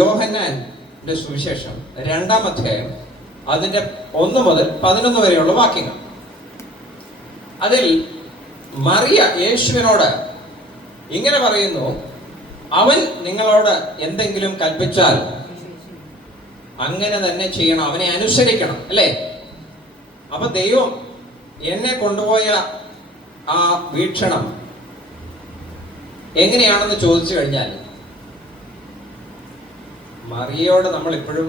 യോഹന്നാന്റെ സുവിശേഷം 2-ാം അധ്യായം അതിന്റെ 1 മുതൽ 11 വരെയുള്ള വാക്യങ്ങൾ. അതിൽ മറിയ യേശുവിനോട് ഇങ്ങനെ പറയുന്നു, അവൻ നിങ്ങളോട് എന്തെങ്കിലും കൽപ്പിച്ചാൽ അങ്ങനെ തന്നെ ചെയ്യണം, അവനെ അനുസരിക്കണം, അല്ലേ? അപ്പൊ ദൈവം എന്നെ കൊണ്ടുപോയ ആ വീക്ഷണം എങ്ങനെയാണെന്ന് ചോദിച്ചു കഴിഞ്ഞാൽ, മറിയയോട് നമ്മൾ ഇപ്പോഴും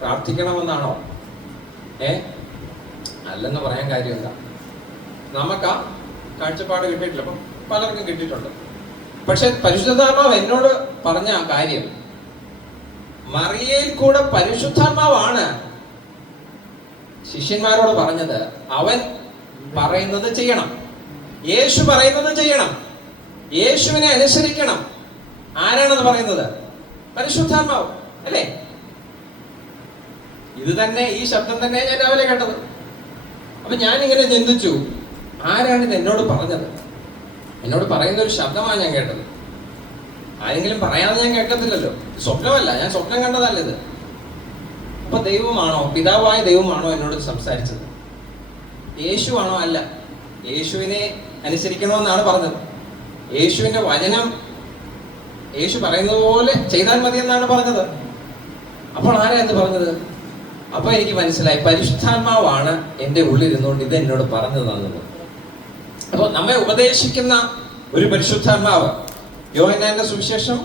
പ്രാർത്ഥിക്കണമെന്നാണോ? അല്ലെന്ന് പറയാൻ കാര്യമില്ല. നമുക്ക് ആ കാഴ്ചപ്പാട് കിട്ടിയിട്ടില്ല. അപ്പം പലർക്കും കിട്ടിയിട്ടുണ്ട്. പക്ഷെ പരിശുദ്ധാത്മാവ് എന്നോട് പറഞ്ഞ ആ കാര്യം, മറിയയിൽ കൂടെ പരിശുദ്ധാത്മാവാണ് ശിഷ്യന്മാരോട് പറഞ്ഞത്, അവൻ പറയുന്നത് ചെയ്യണം, യേശു പറയുന്നത് ചെയ്യണം, യേശുവിനെ അനുസരിക്കണം. ആരാണത് പറയുന്നത്? പരിശുദ്ധാത്മാവ്, അല്ലേ? ഇത് തന്നെ, ഈ ശബ്ദം തന്നെ ഞാൻ രാവിലെ കേട്ടത്. അപ്പൊ ഞാൻ ഇങ്ങനെ ചിന്തിച്ചു, ആരാണ് ഇത് എന്നോട് പറഞ്ഞത്? എന്നോട് പറയുന്ന ഒരു ശബ്ദമാണ് ഞാൻ കേട്ടത്. ആരെങ്കിലും പറയാതെ ഞാൻ കേൾക്കത്തില്ലല്ലോ. സ്വപ്നമല്ല, ഞാൻ സ്വപ്നം കണ്ടതല്ല ഇത്. അപ്പൊ ദൈവമാണോ, പിതാവായ ദൈവമാണോ എന്നോട് സംസാരിച്ചത്? യേശുവാണോ? അല്ല, യേശുവിനെ അനുസരിക്കണമെന്നാണ് പറഞ്ഞത്. യേശുവിന്റെ വചനം യേശു പറയുന്നത് പോലെ ചെയ്താൽ മതി എന്നാണ് പറഞ്ഞത്. അപ്പോൾ ആരാ എന്ന് പറഞ്ഞത്? അപ്പൊ എനിക്ക് മനസ്സിലായി, പരിശുദ്ധാത്മാവാണ് എൻ്റെ ഉള്ളിൽ ഇരുന്നുകൊണ്ട് ഇത് എന്നോട് പറഞ്ഞു തന്നത്. അപ്പോൾ നമ്മെ ഉപദേശിക്കുന്ന ഒരു പരിശുദ്ധാത്മാവ്. യോഹന്നാന്റെ സുവിശേഷം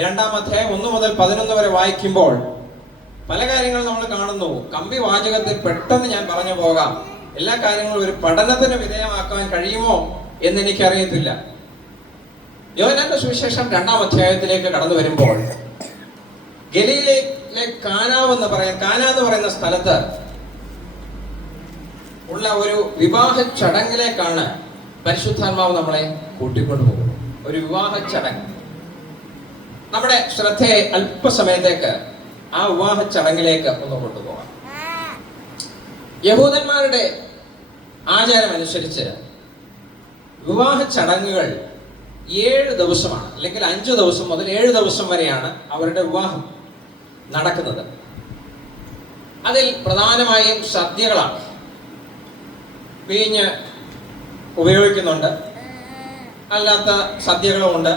2-ാം അധ്യായം 1 മുതൽ 11 വരെ വായിക്കുമ്പോൾ പല കാര്യങ്ങളും നമ്മൾ കാണുന്നു. കമ്പി വാചകത്തിൽ പെട്ടെന്ന് ഞാൻ പറഞ്ഞു പോകാം. എല്ലാ കാര്യങ്ങളും ഒരു പഠനത്തിന് വിധേയമാക്കാൻ കഴിയുമോ എന്ന് എനിക്കറിയത്തില്ല. യോഹന്നാന്റെ സുവിശേഷം 2-ാം അധ്യായത്തിലേക്ക് കടന്നു വരുമ്പോൾ ഗലീലയിലെ കാനാ എന്ന് പറയുന്ന സ്ഥലത്ത് ഉള്ള ഒരു വിവാഹ ചടങ്ങിലേക്കാണ് പരിശുദ്ധാത്മാവ് നമ്മളെ കൂട്ടിക്കൊണ്ടു പോകുന്നത്. ഒരു വിവാഹ ചടങ്ങ്. നമ്മുടെ ശ്രദ്ധയെ അല്പസമയത്തേക്ക് ആ വിവാഹ ചടങ്ങിലേക്ക് ഒന്ന് കൊണ്ടുപോകാം. യഹൂദന്മാരുടെ ആചാരം അനുസരിച്ച് വിവാഹ ചടങ്ങുകൾ 7 ദിവസമാണ്, അല്ലെങ്കിൽ 5 ദിവസം മുതൽ 7 ദിവസം വരെയാണ് അവരുടെ വിവാഹം നടക്കുന്നത്. അതിൽ പ്രധാനമായും സദ്യകളാണ്. വീഞ്ഞ് ഉപയോഗിക്കുന്നുണ്ട്, അല്ലാത്ത സദ്യകളുമുണ്ട്.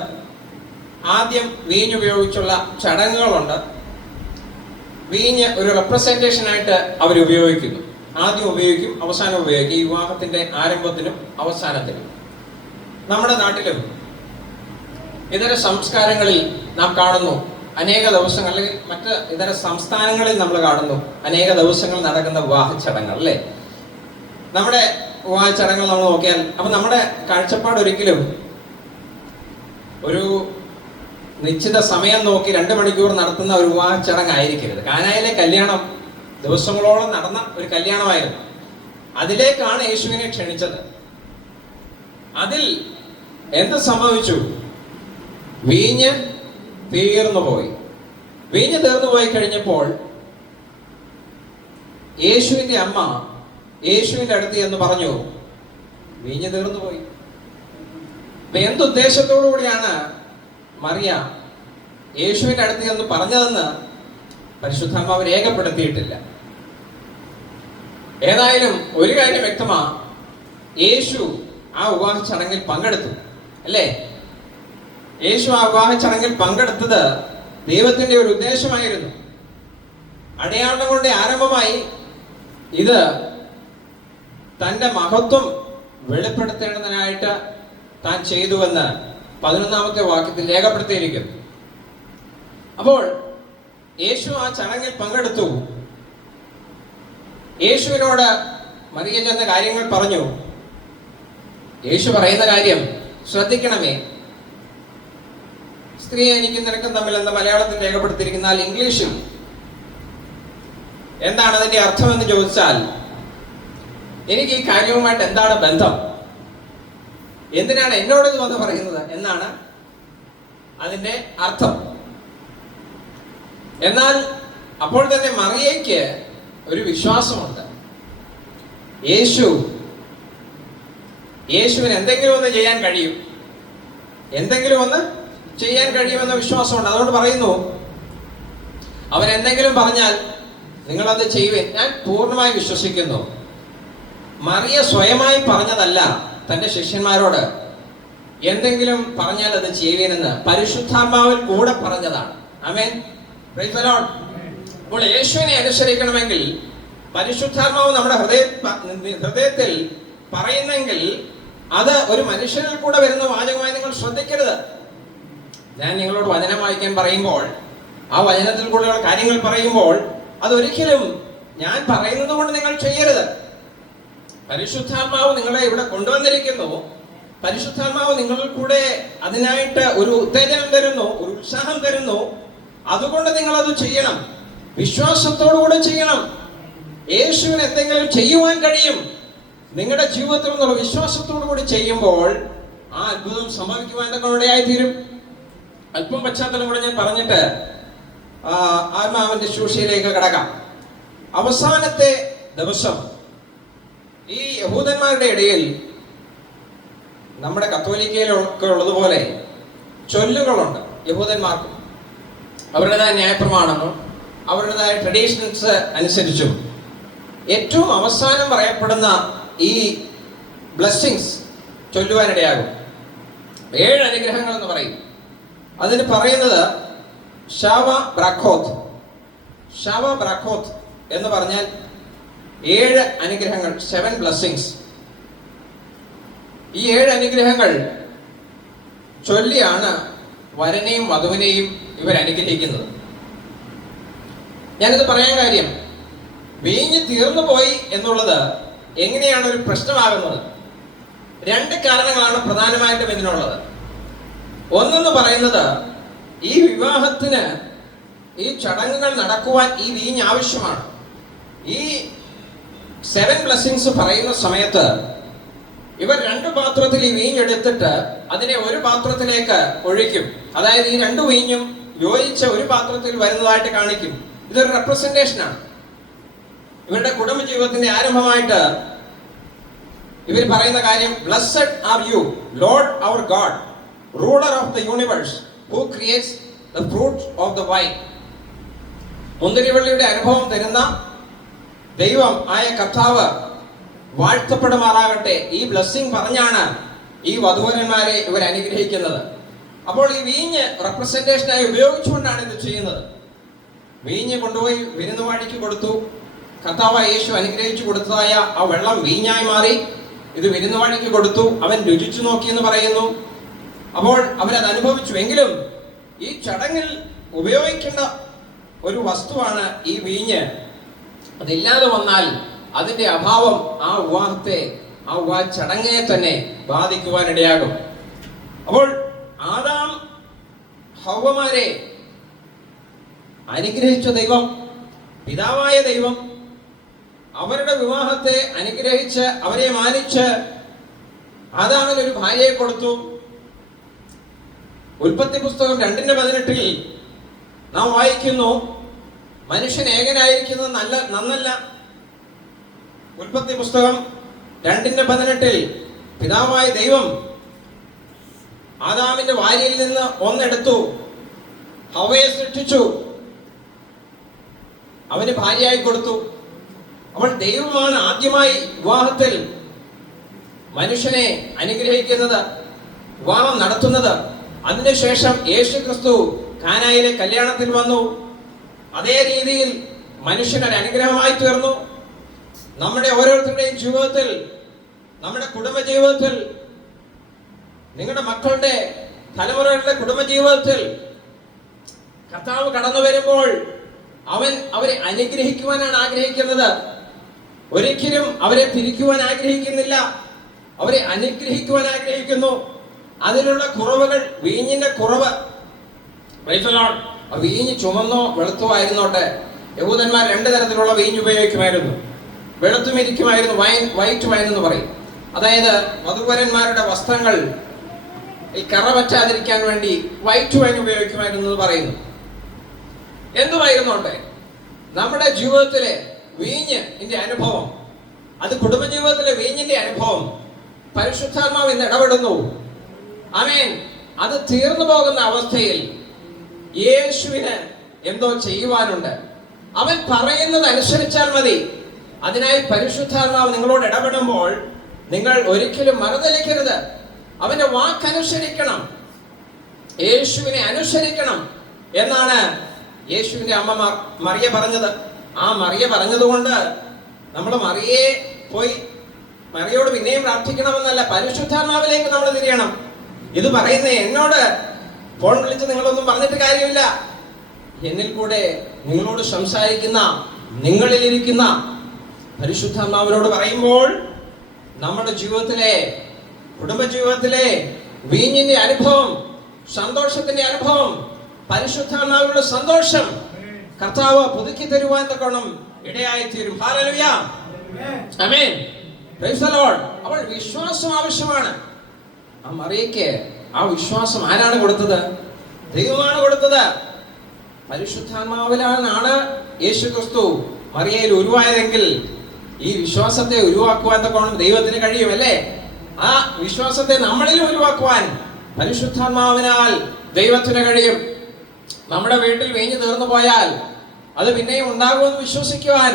ആദ്യം വീഞ്ഞ് ഉപയോഗിച്ചുള്ള ചടങ്ങുകളുണ്ട്. വീഞ്ഞ് ഒരു റെപ്രസെന്റേഷനായിട്ട് അവർ ഉപയോഗിക്കുന്നു. ആദ്യം ഉപയോഗിക്കും, അവസാനം ഉപയോഗിക്കും. ഈ വിവാഹത്തിന്റെ ആരംഭത്തിനും അവസാനത്തിനും. നമ്മുടെ നാട്ടിലും ഇതര സംസ്കാരങ്ങളിൽ നാം കാണുന്നു അനേക ദിവസങ്ങൾ, അല്ലെങ്കിൽ മറ്റ് ഇതര സംസ്ഥാനങ്ങളിൽ നമ്മൾ കാണുന്നു അനേക ദിവസങ്ങൾ നടക്കുന്ന വിവാഹ ചടങ്ങുകൾ, അല്ലേ? നമ്മുടെ വിവാഹ ചടങ്ങുകൾ നമ്മൾ നോക്കിയാൽ, അപ്പൊ നമ്മുടെ കാഴ്ചപ്പാട് ഒരിക്കലും ഒരു നിശ്ചിത സമയം നോക്കി 2 മണിക്കൂർ നടത്തുന്ന ഒരു വിവാഹ ചടങ്ങായിരിക്കരുത്. കാനായിലെ കല്യാണം ദിവസങ്ങളോളം നടന്ന ഒരു കല്യാണമായിരുന്നു. അതിലേക്കാണ് യേശുവിനെ ക്ഷണിച്ചത്. അതിൽ എന്ത് സംഭവിച്ചു? വീഞ്ഞ് തീർന്നു പോയി. വീഞ്ഞ് തീർന്നു പോയി കഴിഞ്ഞപ്പോൾ യേശുവിന്റെ അമ്മ യേശുവിന്റെ അടുത്ത് എന്ന് പറഞ്ഞു, വീഞ്ഞ് തീർന്നു പോയി. അപ്പൊ എന്തുദ്ദേശത്തോടു കൂടിയാണ് മറിയ യേശുവിന്റെ അടുത്ത് എന്ന് പറഞ്ഞതെന്ന് പരിശുദ്ധാത്മാവ് രേഖപ്പെടുത്തിയിട്ടില്ല. ഏതായാലും ഒരു കാര്യം വ്യക്തമാ, യേശു ആ വിവാഹ ചടങ്ങിൽ പങ്കെടുത്തു, അല്ലേ? യേശു ആ വിവാഹ ചടങ്ങിൽ പങ്കെടുത്തത് ദൈവത്തിന്റെ ഒരു ഉദ്ദേശമായിരുന്നു. അടയാളം കൊണ്ട് ആരംഭമായി ഇത് തന്റെ മഹത്വം വെളിപ്പെടുത്തേണ്ടതിനായിട്ട് താൻ ചെയ്തുവെന്ന് 11-ാമത്തെ വാക്യത്തിൽ രേഖപ്പെടുത്തിയിരിക്കുന്നു. അപ്പോൾ യേശു ആ ചടങ്ങിൽ പങ്കെടുത്തു. യേശുവിനോട് മറിയ ചെന്ന കാര്യങ്ങൾ പറഞ്ഞു. യേശു പറയുന്ന കാര്യം ശ്രദ്ധിക്കണമേ. സ്ത്രീ എനിക്കും നിനക്കും തമ്മിൽ എന്ന മലയാളത്തിൽ രേഖപ്പെടുത്തിയിരിക്കുന്നാൽ ഇംഗ്ലീഷിൽ എന്താണ് അതിന്റെ അർത്ഥം എന്ന് ചോദിച്ചാൽ, എനിക്ക് ഈ കാര്യവുമായിട്ട് എന്താണ് ബന്ധം, എന്തിനാണ് എന്നോട് ഇത് വന്ന് പറയുന്നത് എന്നാണ് അതിന്റെ അർത്ഥം. എന്നാൽ അപ്പോൾ തന്നെ മറിയയ്ക്ക് ഒരു വിശ്വാസമുണ്ട്. യേശുവിന് എന്തെങ്കിലും ഒന്ന് ചെയ്യാൻ കഴിയും, എന്തെങ്കിലും ഒന്ന് ചെയ്യാൻ കഴിയുമെന്ന വിശ്വാസമുണ്ട്. അതുകൊണ്ട് പറയുന്നു, അവൻ എന്തെങ്കിലും പറഞ്ഞാൽ നിങ്ങളത് ചെയ്യുവേൻ. ഞാൻ പൂർണ്ണമായി വിശ്വസിക്കുന്നു, മറിയ സ്വയമായി പറഞ്ഞതല്ല തന്റെ ശിഷ്യന്മാരോട് എന്തെങ്കിലും പറഞ്ഞാൽ അത് ചെയ്യുവേനെന്ന്, പരിശുദ്ധാത്മാവിൽ കൂടെ പറഞ്ഞതാണ്. ആമേൻ, പ്രൈസ് ദി ലോർഡ്. അപ്പോൾ യേശുവിനെ അനുസരിക്കണമെങ്കിൽ പരിശുദ്ധാത്മാവ് നമ്മുടെ ഹൃദയത്തിൽ പറയുന്നെങ്കിൽ അത് ഒരു മനുഷ്യനിൽ കൂടെ വരുന്ന വാചകമായി നിങ്ങൾ ശ്രദ്ധിക്കരുത്. ഞാൻ നിങ്ങളോട് വചനം വായിക്കാൻ പറയുമ്പോൾ, ആ വചനത്തിൽ കൂടെയുള്ള കാര്യങ്ങൾ പറയുമ്പോൾ അതൊരിക്കലും ഞാൻ പറയുന്നത് കൊണ്ട് നിങ്ങൾ ചെയ്യരുത്. പരിശുദ്ധാത്മാവ് നിങ്ങളെ ഇവിടെ കൊണ്ടുവന്നിരിക്കുന്നു. പരിശുദ്ധാത്മാവ് നിങ്ങളിൽ കൂടെ അതിനായിട്ട് ഒരു ഉത്തേജനം തരുന്നു, ഒരു ഉത്സാഹം തരുന്നു. അതുകൊണ്ട് നിങ്ങൾ അത് ചെയ്യണം, വിശ്വാസത്തോടുകൂടെ ചെയ്യണം. യേശുവിന് എന്തെങ്കിലും ചെയ്യുവാൻ കഴിയും നിങ്ങളുടെ ജീവിതത്തിൽ നിന്നുള്ള വിശ്വാസത്തോടു കൂടി ചെയ്യുമ്പോൾ ആ അത്ഭുതം സംഭവിക്കുവാൻ ഇടയായി തീരും. അല്പം പശ്ചാത്തലം കൂടെ ഞാൻ പറഞ്ഞിട്ട് ആത്മാവിന്റെ ശുശ്രൂഷയിലേക്ക് കടക്കാം. അവസാനത്തെ ദിവസം ഈ യഹൂദന്മാരുടെ ഇടയിൽ നമ്മുടെ കത്തോലിക്കയിലൊക്കെ ഉള്ളതുപോലെ ചൊല്ലുകളുണ്ട്. യഹൂദന്മാർക്കും അവരുടേതായ ന്യായപ്രമാണങ്ങൾ, അവരുടേതായ ട്രഡീഷൻസ് അനുസരിച്ചും ഏറ്റവും അവസാനം പറയപ്പെടുന്ന ഈ ബ്ലെസ്സിങ്സ് ചൊല്ലുവാനിടയാകും. 7 അനുഗ്രഹങ്ങൾ എന്ന് പറയും. അതിന് പറയുന്നത് ഷാവ ബ്രാഖോത്ത്. ഷാവ ബ്രാഖോത്ത് എന്ന് പറഞ്ഞാൽ 7 അനുഗ്രഹങ്ങൾ, 7 ബ്ലെസ്സിങ്സ്. ഈ 7 അനുഗ്രഹങ്ങൾ ചൊല്ലിയാണ് വരനെയും വധുവിനെയും ഇവർ അനുഗ്രഹിക്കുന്നത്. ഞാനിത് പറയാൻ കാര്യം, വീഞ്ഞ് തീർന്നു പോയി എന്നുള്ളത് എങ്ങനെയാണ് ഒരു പ്രശ്നമാകുന്നത്? 2 കാരണങ്ങളാണ് പ്രധാനമായിട്ടും ഇതിനുള്ളത്. ഒന്നെന്ന് പറയുന്നത്, ഈ വിവാഹത്തിന്, ഈ ചടങ്ങുകൾ നടക്കുവാൻ ഈ വീഞ്ഞ് ആവശ്യമാണ്. ഈ 7 ബ്ലെസ്സിങ്സ് പറയുന്ന സമയത്ത് ഇവർ 2 പാത്രത്തിൽ ഈ വീഞ്ഞെടുത്തിട്ട് അതിനെ ഒരു പാത്രത്തിലേക്ക് ഒഴിക്കും. അതായത് ഈ 2 വീഞ്ഞും യോജിച്ച ഒരു പാത്രത്തിൽ വരുന്നതായിട്ട് കാണിക്കും. ഇതൊരു റെപ്രസെന്റേഷനാണ്. ഇവരുടെ കുടുംബജീവിതത്തിന്റെ ആരംഭമായിട്ട് ഇവർ പറയുന്ന കാര്യം, blessed are you lord our god, ruler of the universe, who creates the fruit of the vine. മുന്തിരിവള്ളിയുടെ അനുഭവം തരുന്ന ദൈവം ആയ കർത്താവ് വാഴ്ത്തപ്പെടുമാറാകട്ടെ. ഈ ബ്ലെസ്സിങ് പറഞ്ഞാണ് ഈ വധൂവരന്മാരെ ഇവർ അനുഗ്രഹിക്കുന്നത്. അപ്പോൾ ഈ വീഞ്ഞ് റെപ്രസെന്റേഷനായി ഉപയോഗിച്ചുകൊണ്ടാണ് ഇത് ചെയ്യുന്നത്. വീഞ്ഞ് കൊണ്ടുപോയി വിരുന്നുവാഴിക്ക് കൊടുത്തു. കർത്താവ് യേശു അനുഗ്രഹിച്ചു കൊടുത്തതായ ആ വെള്ളം വീഞ്ഞായി മാറി. ഇത് വിരുന്നുവാഴിക്ക് കൊടുത്തു. അവൻ രുചിച്ചു നോക്കി എന്ന് പറയുന്നു. അപ്പോൾ അവരത് അനുഭവിച്ചു. എങ്കിലും ഈ ചടങ്ങിൽ ഉപയോഗിക്കേണ്ട ഒരു വസ്തുവാണ് ഈ വീഞ്ഞ്. അതില്ലാതെ വന്നാൽ അതിന്റെ അഭാവം ആ വിവാഹത്തെ, ആ വിവാഹ ചടങ്ങിനെ തന്നെ ബാധിക്കുവാനിടയാകും. അപ്പോൾ ആദാം ഹവ്വമാരെ അനുഗ്രഹിച്ച ദൈവം, പിതാവായ ദൈവം അവരുടെ വിവാഹത്തെ അനുഗ്രഹിച്ച് അവരെ മാനിച്ച് ആദാമിന് ഒരു ഭാര്യയെ കൊടുത്തു. ഉൽപ്പത്തി പുസ്തകം 2:18 നാം വായിക്കുന്നു, മനുഷ്യൻ ഏകനായിരിക്കുന്നത് നന്നല്ല. ഉൽപ്പത്തി പുസ്തകം 2:18 പിതാവായ ദൈവം ആദാമിന്റെ ഭാര്യയിൽ നിന്ന് ഒന്നെടുത്തു, ഹവ്വയെ സൃഷ്ടിച്ചു, അവന് ഭാര്യയായി കൊടുത്തു. അപ്പോൾ ദൈവമാണ് ആദ്യമായി വിവാഹത്തിൽ മനുഷ്യനെ അനുഗ്രഹിക്കുന്നത്, വിവാഹം നടത്തുന്നത്. അതിനുശേഷം യേശു ക്രിസ്തു കാനായിലെ കല്യാണത്തിൽ വന്നു. അതേ രീതിയിൽ മനുഷ്യനൊരു അനുഗ്രഹമായി തീർന്നു. നമ്മുടെ ഓരോരുത്തരുടെയും ജീവിതത്തിൽ, നമ്മുടെ കുടുംബജീവിതത്തിൽ, നിങ്ങളുടെ മക്കളുടെ തലമുറകളുടെ കുടുംബജീവിതത്തിൽ കർത്താവ് കടന്നു വരുമ്പോൾ അവൻ അവരെ അനുഗ്രഹിക്കുവാനാണ് ആഗ്രഹിക്കുന്നത്. ഒരിക്കലും അവരെ തിരിക്കുവാൻ ആഗ്രഹിക്കുന്നില്ല, അവരെ അനുഗ്രഹിക്കുവാൻ ആഗ്രഹിക്കുന്നു. അതിലുള്ള കുറവുകൾ, വീഞ്ഞിന്റെ കുറവ്, വീഞ്ഞ് ചുമന്നോ വെളുത്തോ ആയിരുന്നോട്ടെ, യഹൂദന്മാർ 2 തരത്തിലുള്ള വീഞ്ഞ് ഉപയോഗിക്കുമായിരുന്നു. വെളുത്തുമിരിക്കുമായിരുന്നു, വൈറ്റ് വൈൻ എന്ന് പറയും. അതായത് വധുവരന്മാരുടെ വസ്ത്രങ്ങൾ ഈ കറ പറ്റാതിരിക്കാൻ വേണ്ടി വൈറ്റ് വൈൻ ഉപയോഗിക്കുമായിരുന്നു എന്ന് പറയുന്നു. എന്തുമായിരുന്നോട്ടെ, നമ്മുടെ ജീവിതത്തിലെ വീഞ്ഞിന്റെ അനുഭവം, അത് കുടുംബജീവിതത്തിലെ വീഞ്ഞിന്റെ അനുഭവം പരിശുദ്ധാത്മാവ് ഇന്ന് ഇടപെടുന്നു. ആമേൻ. അത് തീർന്നു പോകുന്ന അവസ്ഥയിൽ യേശുവിന് എന്തോ ചെയ്യുവാനുണ്ട്. അവൻ പറയുന്നത് അനുസരിച്ചാൽ മതി. അതിനായി പരിശുദ്ധാത്മാവ് നിങ്ങളോട് ഇടപെടുമ്പോൾ നിങ്ങൾ ഒരിക്കലും മറുതലിക്കരുത്. അവന്റെ വാക്കനുസരിക്കണം, യേശുവിനെ അനുസരിക്കണം എന്നാണ് യേശുവിന്റെ അമ്മ മറിയ പറഞ്ഞത്. ആ മറിയ പറഞ്ഞതുകൊണ്ട് നമ്മൾ മറിയോട് പിന്നെയും പ്രാർത്ഥിക്കണമെന്നല്ല, പരിശുദ്ധാത്മാവിലേക്ക് നമ്മൾ തിരിയണം. ഇത് പറയുന്നേ എന്നോട് ഫോൺ വിളിച്ച് നിങ്ങളൊന്നും പറഞ്ഞിട്ട് കാര്യമില്ല. എന്നിൽ കൂടെ നിങ്ങളോട് സംസാരിക്കുന്ന, നിങ്ങളിലിരിക്കുന്ന പരിശുദ്ധാത്മാവിനോട് പറയുമ്പോൾ നമ്മുടെ ജീവിതത്തിലെ, കുടുംബജീവിതത്തിലെ വീഞ്ഞിന്റെ അനുഭവം, സന്തോഷത്തിന്റെ അനുഭവം, പരിശുദ്ധാത്മാവിന്റെ സന്തോഷം കർത്താവ് പുതുക്കി തരുവാൻ തക്കോണം ഇടയായി തീരും. Hallelujah, amen, price the Lord. അപ്പോൾ വിശ്വാസം ആവശ്യമാണ്. ആ മറിയയ്ക്ക് ആ വിശ്വാസം ആരാണ് കൊടുത്തത്? ദൈവമാണ് കൊടുത്തത്. പരിശുദ്ധാത്മാവിലാണ് യേശു ക്രിസ്തു മറിയയിൽ ഉരുവായതെങ്കിൽ ഈ വിശ്വാസത്തെ ഉരുവാക്കുവാൻ തക്കോണം ദൈവത്തിന് കഴിയും, അല്ലേ? ആ വിശ്വാസത്തെ നമ്മളിൽ ഉരുവാക്കുവാൻ പരിശുദ്ധാത്മാവിനാൽ ദൈവത്തിന് കഴിയും. നമ്മുടെ വീട്ടിൽ വീഞ്ഞു തീർന്നു പോയാൽ അത് പിന്നെയും ഉണ്ടാകുമെന്ന് വിശ്വസിക്കുവാൻ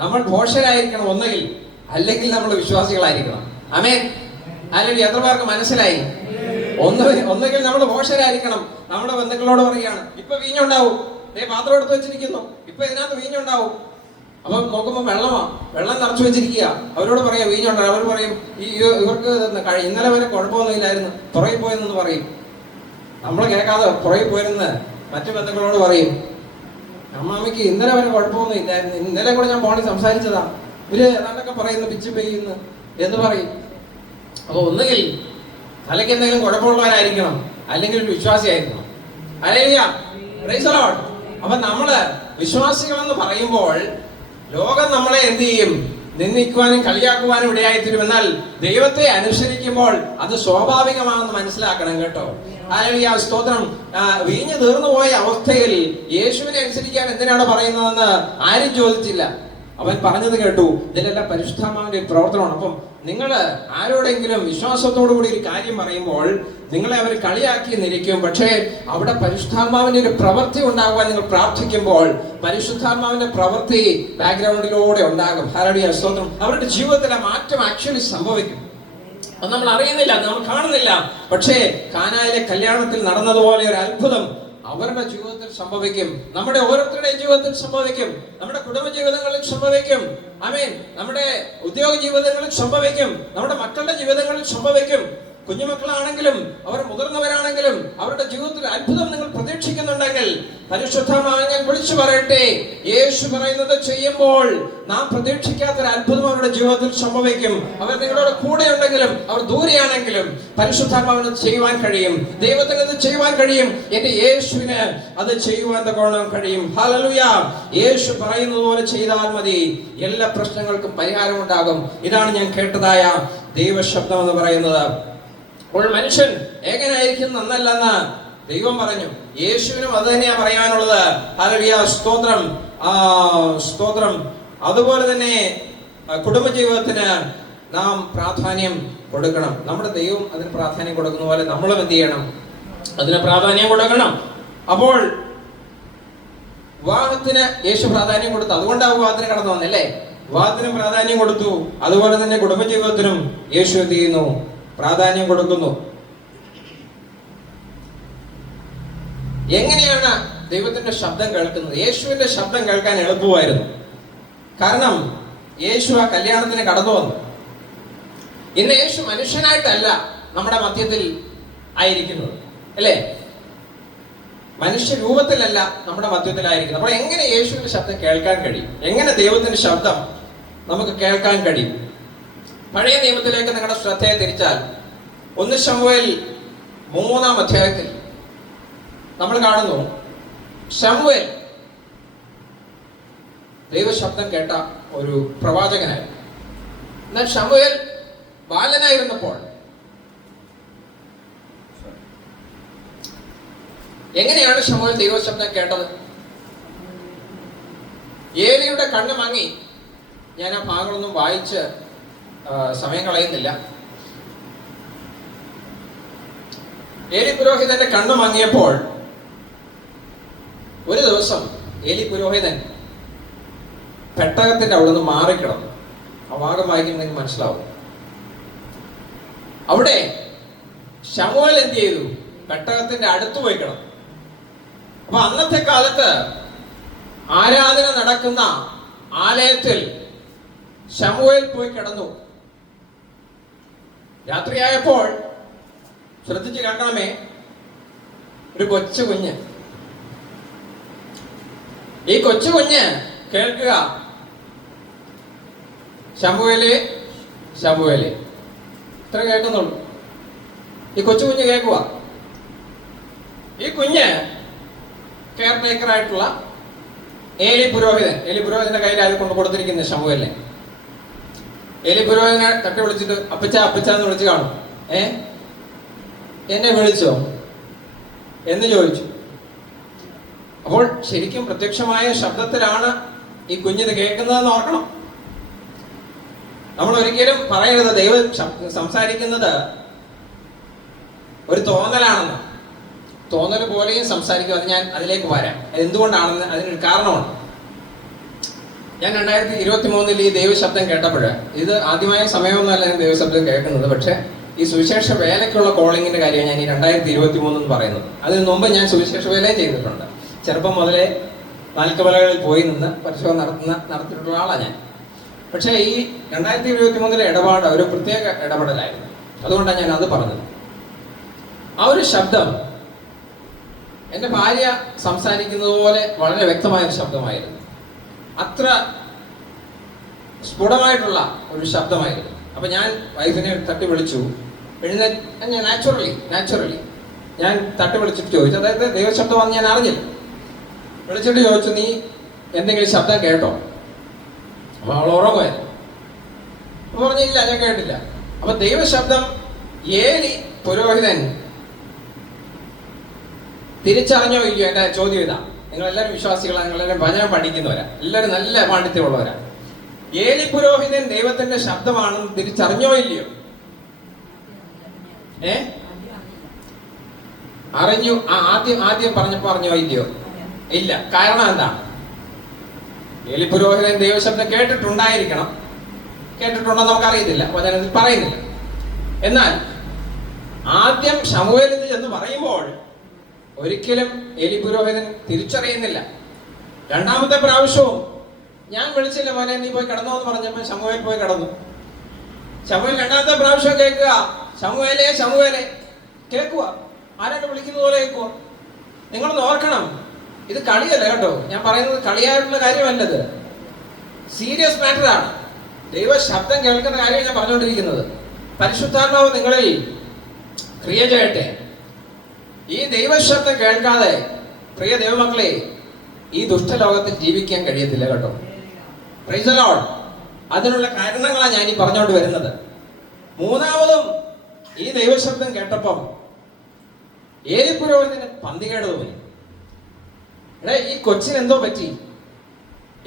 നമ്മൾ ഭോഷരായിരിക്കണം ഒന്നുകിൽ, അല്ലെങ്കിൽ നമ്മൾ വിശ്വാസികളായിരിക്കണം. ആമേൻ, അല്ലെങ്കിൽ എത്ര പേർക്ക് മനസ്സിലായി? ഒന്നുകിൽ നമ്മൾ ഭോഷരായിരിക്കണം. നമ്മുടെ ബന്ധുക്കളോട് പറയുകയാണ്, ഇപ്പൊ വീഞ്ഞുണ്ടാവും, പാത്രം എടുത്ത് വെച്ചിരിക്കുന്നു, ഇപ്പൊ ഇതിനകത്ത് വീഞ്ഞുണ്ടാവും. അപ്പൊ നോക്കുമ്പോ വെള്ളം നിറച്ചു വെച്ചിരിക്കുക. അവരോട് പറയാം വീഞ്ഞുണ്ടാവും. അവർ പറയും ഇവർക്ക് ഇന്നലെ വരെ കുഴപ്പമൊന്നും ഇല്ലായിരുന്നു, പുറകെ പോയെന്ന് പറയും. നമ്മൾ കേൾക്കാതെ പുറകെ പോയിരുന്ന് മറ്റു ബന്ധുക്കളോട് പറയും, അമ്മാമ്മയ്ക്ക് ഇന്നലെ വരെ കുഴപ്പമൊന്നും ഇല്ലായിരുന്നു, ഇന്നലെ കൂടെ ഞാൻ ഫോണിൽ സംസാരിച്ചതാ, ഇവര് ഏതാണ്ടൊക്കെ പറയുന്നു, പിച്ച് പെയ്യുന്നു എന്ന് പറയും. അപ്പൊ ഒന്നുകിൽ തലയ്ക്ക് എന്തെങ്കിലും കുഴപ്പമുള്ളവരായിരിക്കണം, അല്ലെങ്കിൽ ഒരു വിശ്വാസിയായിരിക്കണം. ഹല്ലേലൂയ, പ്രൈസ് ദി ലോർഡ്. അപ്പൊ നമ്മള് വിശ്വാസികളെന്ന് പറയുമ്പോൾ ലോകം നമ്മളെ എന്ത് ചെയ്യും? നിന്ദിക്കുവാനും കളിയാക്കുവാനും ഇടയായിത്തീരും. എന്നാൽ ദൈവത്തെ അനുസരിക്കുമ്പോൾ അത് സ്വാഭാവികമാണെന്ന് മനസ്സിലാക്കണം, കേട്ടോ. ഹല്ലേലൂയ, സ്തോത്രം. വീഞ്ഞു തീർന്നുപോയ അവസ്ഥയിൽ യേശുവിനെ അനുസരിക്കാൻ എന്തിനാണ് പറയുന്നതെന്ന് ആരും ചോദിച്ചില്ല. അവൻ പറഞ്ഞത് കേട്ടു. ഇതിലെല്ലാം പരിശുദ്ധാത്മാവിന്റെ പ്രവർത്തനമാണ്. അപ്പം നിങ്ങൾ ആരോടെങ്കിലും വിശ്വാസത്തോടു കൂടി ഒരു കാര്യം പറയുമ്പോൾ നിങ്ങളെ അവർ കളിയാക്കി നിൽക്കും. പക്ഷേ അവിടെ പരിശുദ്ധാത്മാവിന്റെ ഒരു പ്രവൃത്തി ഉണ്ടാകുവാൻ നിങ്ങൾ പ്രാർത്ഥിക്കുമ്പോൾ പരിശുദ്ധാത്മാവിന്റെ പ്രവൃത്തി ബാക്ക്ഗ്രൗണ്ടിലൂടെ ഉണ്ടാകും. ഹല്ലേലൂയ, സ്തോത്രം. അവരുടെ ജീവിതത്തിലെ മാറ്റം ആക്ച്വലി സംഭവിക്കും. അത് നമ്മൾ അറിയുന്നില്ല, നമ്മൾ കാണുന്നില്ല. പക്ഷേ കാനായിലെ കല്യാണത്തിൽ നടന്നതുപോലെ ഒരു അത്ഭുതം അവരുടെ ജീവിതത്തിൽ സംഭവിക്കും. നമ്മുടെ ഓരോരുത്തരുടെയും ജീവിതത്തിൽ സംഭവിക്കും. നമ്മുടെ കുടുംബ ജീവിതങ്ങളിൽ സംഭവിക്കും. ആമേൻ. നമ്മുടെ ഉദ്യോഗ ജീവിതങ്ങളിൽ സംഭവിക്കും. നമ്മുടെ മക്കളുടെ ജീവിതങ്ങളിൽ സംഭവിക്കും. കുഞ്ഞുമക്കളാണെങ്കിലും അവർ മുതിർന്നവരാണെങ്കിലും അവരുടെ ജീവിതത്തിൽ അത്ഭുതം നിങ്ങൾ പ്രതീക്ഷിക്കുന്നുണ്ടെങ്കിൽ പരിശുദ്ധമായി ഞാൻ വിളിച്ചു പറയട്ടെ, യേശു പറയുന്നത് ചെയ്യുമ്പോൾ നാം പ്രതീക്ഷിക്കാത്തൊരു അത്ഭുതം അവരുടെ ജീവിതത്തിൽ സംഭവിക്കും. അവർ നിങ്ങളോട് കൂടെ ഉണ്ടെങ്കിലും അവർ ദൂരെയാണെങ്കിലും പരിശുദ്ധാത്മാവിന് ചെയ്യുവാൻ കഴിയും. ദൈവത്തിന് അത് ചെയ്യുവാൻ കഴിയും. എന്റെ യേശുവിന് അത് ചെയ്യുവാൻ തക്കോണം കഴിയും. ഹല്ലേലൂയ. യേശു പറയുന്നത് പോലെ ചെയ്താൽ മതി, എല്ലാ പ്രശ്നങ്ങൾക്കും പരിഹാരമുണ്ടാകും. ഇതാണ് ഞാൻ കേട്ടതായ ദൈവശബ്ദം എന്ന് പറയുന്നത്. അപ്പോൾ മനുഷ്യൻ ഏകനായിരിക്കും നന്നല്ലെന്ന് ദൈവം പറഞ്ഞു. യേശുവിനും അത് തന്നെയാ പറയാനുള്ളത്. ഹല്ലേലൂയ, സ്തോത്രം, സ്തോത്രം. അതുപോലെ തന്നെ കുടുംബജീവിതത്തിന് നാം പ്രാധാന്യം കൊടുക്കണം. നമ്മുടെ ദൈവം അതിന് പ്രാധാന്യം കൊടുക്കുന്ന പോലെ നമ്മളും എന്ത് ചെയ്യണം? അതിന് പ്രാധാന്യം കൊടുക്കണം. അപ്പോൾ വിവാഹത്തിന് യേശു പ്രാധാന്യം കൊടുത്തു, അതുകൊണ്ടാണ് വിവാഹത്തിന് കടന്നു വന്നല്ലേ? വിവാഹത്തിനും പ്രാധാന്യം കൊടുത്തു. അതുപോലെ തന്നെ കുടുംബജീവിതത്തിനും യേശു എന്ത് ചെയ്യുന്നു? പ്രാധാന്യം കൊടുക്കുന്നു. എങ്ങനെയാണ് ദൈവത്തിന്റെ ശബ്ദം കേൾക്കുന്നത്? യേശുവിന്റെ ശബ്ദം കേൾക്കാൻ എളുപ്പമായിരുന്നു. കാരണം യേശു ആ കല്യാണത്തിന് കടന്നു വന്നു. ഇന്ന് യേശു മനുഷ്യനായിട്ടല്ല നമ്മുടെ മധ്യത്തിൽ ആയിരിക്കുന്നത്, അല്ലേ? മനുഷ്യ രൂപത്തിലല്ല നമ്മുടെ മധ്യത്തിലായിരിക്കുന്നത്. അപ്പോൾ എങ്ങനെ യേശുവിന്റെ ശബ്ദം കേൾക്കാൻ കഴിയും? എങ്ങനെ ദൈവത്തിന്റെ ശബ്ദം നമുക്ക് കേൾക്കാൻ കഴിയും? പഴയ നിയമത്തിലേക്ക് നിങ്ങളുടെ ശ്രദ്ധയെ തിരിച്ചാൽ 1 ശമൂവേൽ 3-ാം അധ്യായത്തിൽ നമ്മൾ കാണുന്നു, ശമൂവേൽ ദൈവശബ്ദം കേട്ട ഒരു പ്രവാചകനായി. എന്നാൽ ശമൂവേൽ ബാലനായിരുന്നപ്പോൾ എങ്ങനെയാണ് ശമൂവേൽ ദൈവശബ്ദം കേട്ടത്? ഏലിയുടെ കണ്ണ് മങ്ങി. ഞാൻ ആ ഭാഗങ്ങളൊന്നും വായിച്ച് സമയം കളയുന്നില്ല. ഏലി പുരോഹിതന്റെ കണ്ണു മങ്ങിയപ്പോൾ ഒരു ദിവസം ഏലി പുരോഹിതൻ പെട്ടകത്തിന്റെ അവിടെ നിന്ന് മാറിക്കിടന്നു. ആ ഭാഗം വായിക്കുന്നെങ്കിൽ മനസ്സിലാവും. അവിടെ ശമൂവേൽ എന്ത് ചെയ്തു? പെട്ടകത്തിന്റെ അടുത്ത് പോയി കിടന്നു. അപ്പൊ അന്നത്തെ കാലത്ത് ആരാധന നടക്കുന്ന ആലയത്തിൽ ശമൂവേൽ പോയി കിടന്നു. രാത്രിയായപ്പോൾ ശ്രദ്ധിച്ച് കേൾക്കണമേ, ഒരു കൊച്ചു കുഞ്ഞ്, ഈ കൊച്ചു കുഞ്ഞ് കേൾക്കുക, ശമൂവേലേ ശമൂവേലേ, ഇത്ര കേൾക്കുന്നുള്ളൂ. ഈ കൊച്ചു കുഞ്ഞ് കേൾക്കുക. ഈ കുഞ്ഞ് കെയർ ടേക്കറായിട്ടുള്ള ഏലി പുരോഹിതന്റെ കയ്യിൽ അത് കൊണ്ട് കൊടുത്തിരിക്കുന്നത് ശമൂവേലിനെ. ഏലി പുരോഹിതനെ തട്ടി വിളിച്ചിട്ട് അപ്പച്ച അപ്പച്ച എന്ന് വിളിച്ച് കാണും. എന്നെ വിളിച്ചോ എന്ന് ചോദിച്ചു. അപ്പോൾ ശരിക്കും പ്രത്യക്ഷമായ ശബ്ദത്തിലാണ് ഈ കുഞ്ഞിത് കേൾക്കുന്നതെന്ന് ഓർക്കണം. നമ്മൾ ഒരിക്കലും പറയരുത് ദൈവം സംസാരിക്കുന്നത് ഒരു തോന്നലാണെന്ന്. തോന്നൽ പോലെയും സംസാരിക്കും. അത് ഞാൻ അതിലേക്ക് വരാം. എന്തുകൊണ്ടാണെന്ന് അതിനൊരു കാരണമാണ്. ഞാൻ 2023 ഈ ദൈവശബ്ദം കേട്ടപ്പോൾ, ഇത് ആദ്യമായ സമയമൊന്നുമല്ല ഞാൻ ദൈവശബ്ദം കേൾക്കുന്നത്, പക്ഷെ ഈ സുവിശേഷ വേലയ്ക്കുള്ള കോളിങ്ങിന്റെ കാര്യം ഞാൻ ഈ 2023 എന്ന് പറയുന്നത്. അതിന് മുമ്പ് ഞാൻ സുവിശേഷ വേലയും ചെയ്തിട്ടുണ്ട്. ചെറുപ്പം മുതലേ നാൽക്കവലകളിൽ പോയി നിന്ന് പരിശോധന നടത്തിയിട്ടുള്ള ആളാണ് ഞാൻ. പക്ഷേ ഈ 2023 ഇടപാട് ഒരു പ്രത്യേക ഇടപെടലായിരുന്നു. അതുകൊണ്ടാണ് ഞാൻ അത് പറഞ്ഞത്. ആ ഒരു ശബ്ദം എൻ്റെ ഭാര്യ സംസാരിക്കുന്നത് പോലെ വളരെ വ്യക്തമായൊരു ശബ്ദമായിരുന്നു. അത്ര സ്ഫുടമായിട്ടുള്ള ഒരു ശബ്ദമായിരുന്നു. അപ്പൊ ഞാൻ വൈഫിനെ തട്ടി വിളിച്ചു. ഞാൻ നാച്ചുറലി ഞാൻ തട്ടി വിളിച്ചിട്ട് ചോദിച്ചു, അതായത് ദൈവശബ്ദമാണെന്ന് ഞാൻ അറിഞ്ഞില്ല. വിളിച്ചിട്ട് ചോദിച്ചു, നീ എന്തെങ്കിലും ശബ്ദം കേട്ടോ? അപ്പൊ അവൾ ഉറങ്ങുമായിരുന്നു. അപ്പൊ പറഞ്ഞില്ല, ഞാൻ കേട്ടില്ല. അപ്പൊ ദൈവശബ്ദം ഏലി പുരോഹിതൻ തിരിച്ചറിഞ്ഞോ ഇല്ലയോ? എന്റെ ചോദ്യം ഇതാ. നിങ്ങളെല്ലാവരും വിശ്വാസികളാണ്, നിങ്ങളെല്ലാവരും വചനം പഠിക്കുന്നവരാ, എല്ലാവരും നല്ല പാണ്ഡിത്യമുള്ളവരാ. ഏലി പുരോഹിതൻ ദൈവത്തിന്റെ ശബ്ദമാണെന്ന് തിരിച്ചറിഞ്ഞോ ഇല്ലയോ? അറിഞ്ഞു. ആദ്യം പറഞ്ഞോ ഇല്ലയോ? ഇല്ല. കാരണം എന്താണ്? ഏലി പുരോഹിതൻ ദൈവശബ്ദം കേട്ടിട്ടുണ്ടായിരിക്കണം. കേട്ടിട്ടുണ്ടോ നമുക്കറിയത്തില്ല, വചനത്തിൽ പറയുന്നില്ല. എന്നാൽ ആദ്യം ശമൂവേൽ എന്ന് പറയുമ്പോൾ ഒരിക്കലും ഏലി പുരോഹിതൻ തിരിച്ചറിയുന്നില്ല. രണ്ടാമത്തെ പ്രാവശ്യവും ഞാൻ വിളിച്ചില്ല, മോനെ നീ പോയി കിടന്നോ എന്ന് പറഞ്ഞപ്പോൾ ശമൂവേൽ പോയി കിടന്നു. ശമൂവേൽ രണ്ടാമത്തെ പ്രാവശ്യം കേൾക്കുക, ശമൂവേലേ ശമൂവേലേ കേൾക്കുക. ആരാണ്ട് വിളിക്കുന്ന പോലെ കേൾക്കുക. നിങ്ങളൊന്ന് ഓർക്കണം, ഇത് കളിയല്ല കേട്ടോ. ഞാൻ പറയുന്നത് കളിയായിട്ടുള്ള കാര്യമല്ലത്, സീരിയസ് മാറ്ററാണ്. ദൈവ ശബ്ദം കേൾക്കുന്ന കാര്യം ഞാൻ പറഞ്ഞുകൊണ്ടിരിക്കുന്നത്. പരിശുദ്ധാത്മാവ് നിങ്ങളിൽ ക്രിയ ചെയ്യട്ടെ. ഈ ദൈവശബ്ദം കേൾക്കാതെ പ്രിയ ദൈവമക്കളെ ഈ ദുഷ്ടലോകത്തിൽ ജീവിക്കാൻ കഴിയത്തില്ല കേട്ടോ. Price the Lord. അതിനുള്ള കാരണങ്ങളാണ് ഞാൻ ഈ പറഞ്ഞുകൊണ്ട് വരുന്നത്. മൂന്നാമതും ഈ ദൈവശബ്ദം കേട്ടപ്പം ഏലി പുരോഹിതന് പന്തികേട് തോന്നി. ഈ കൊച്ചിന് എന്തോ പറ്റി?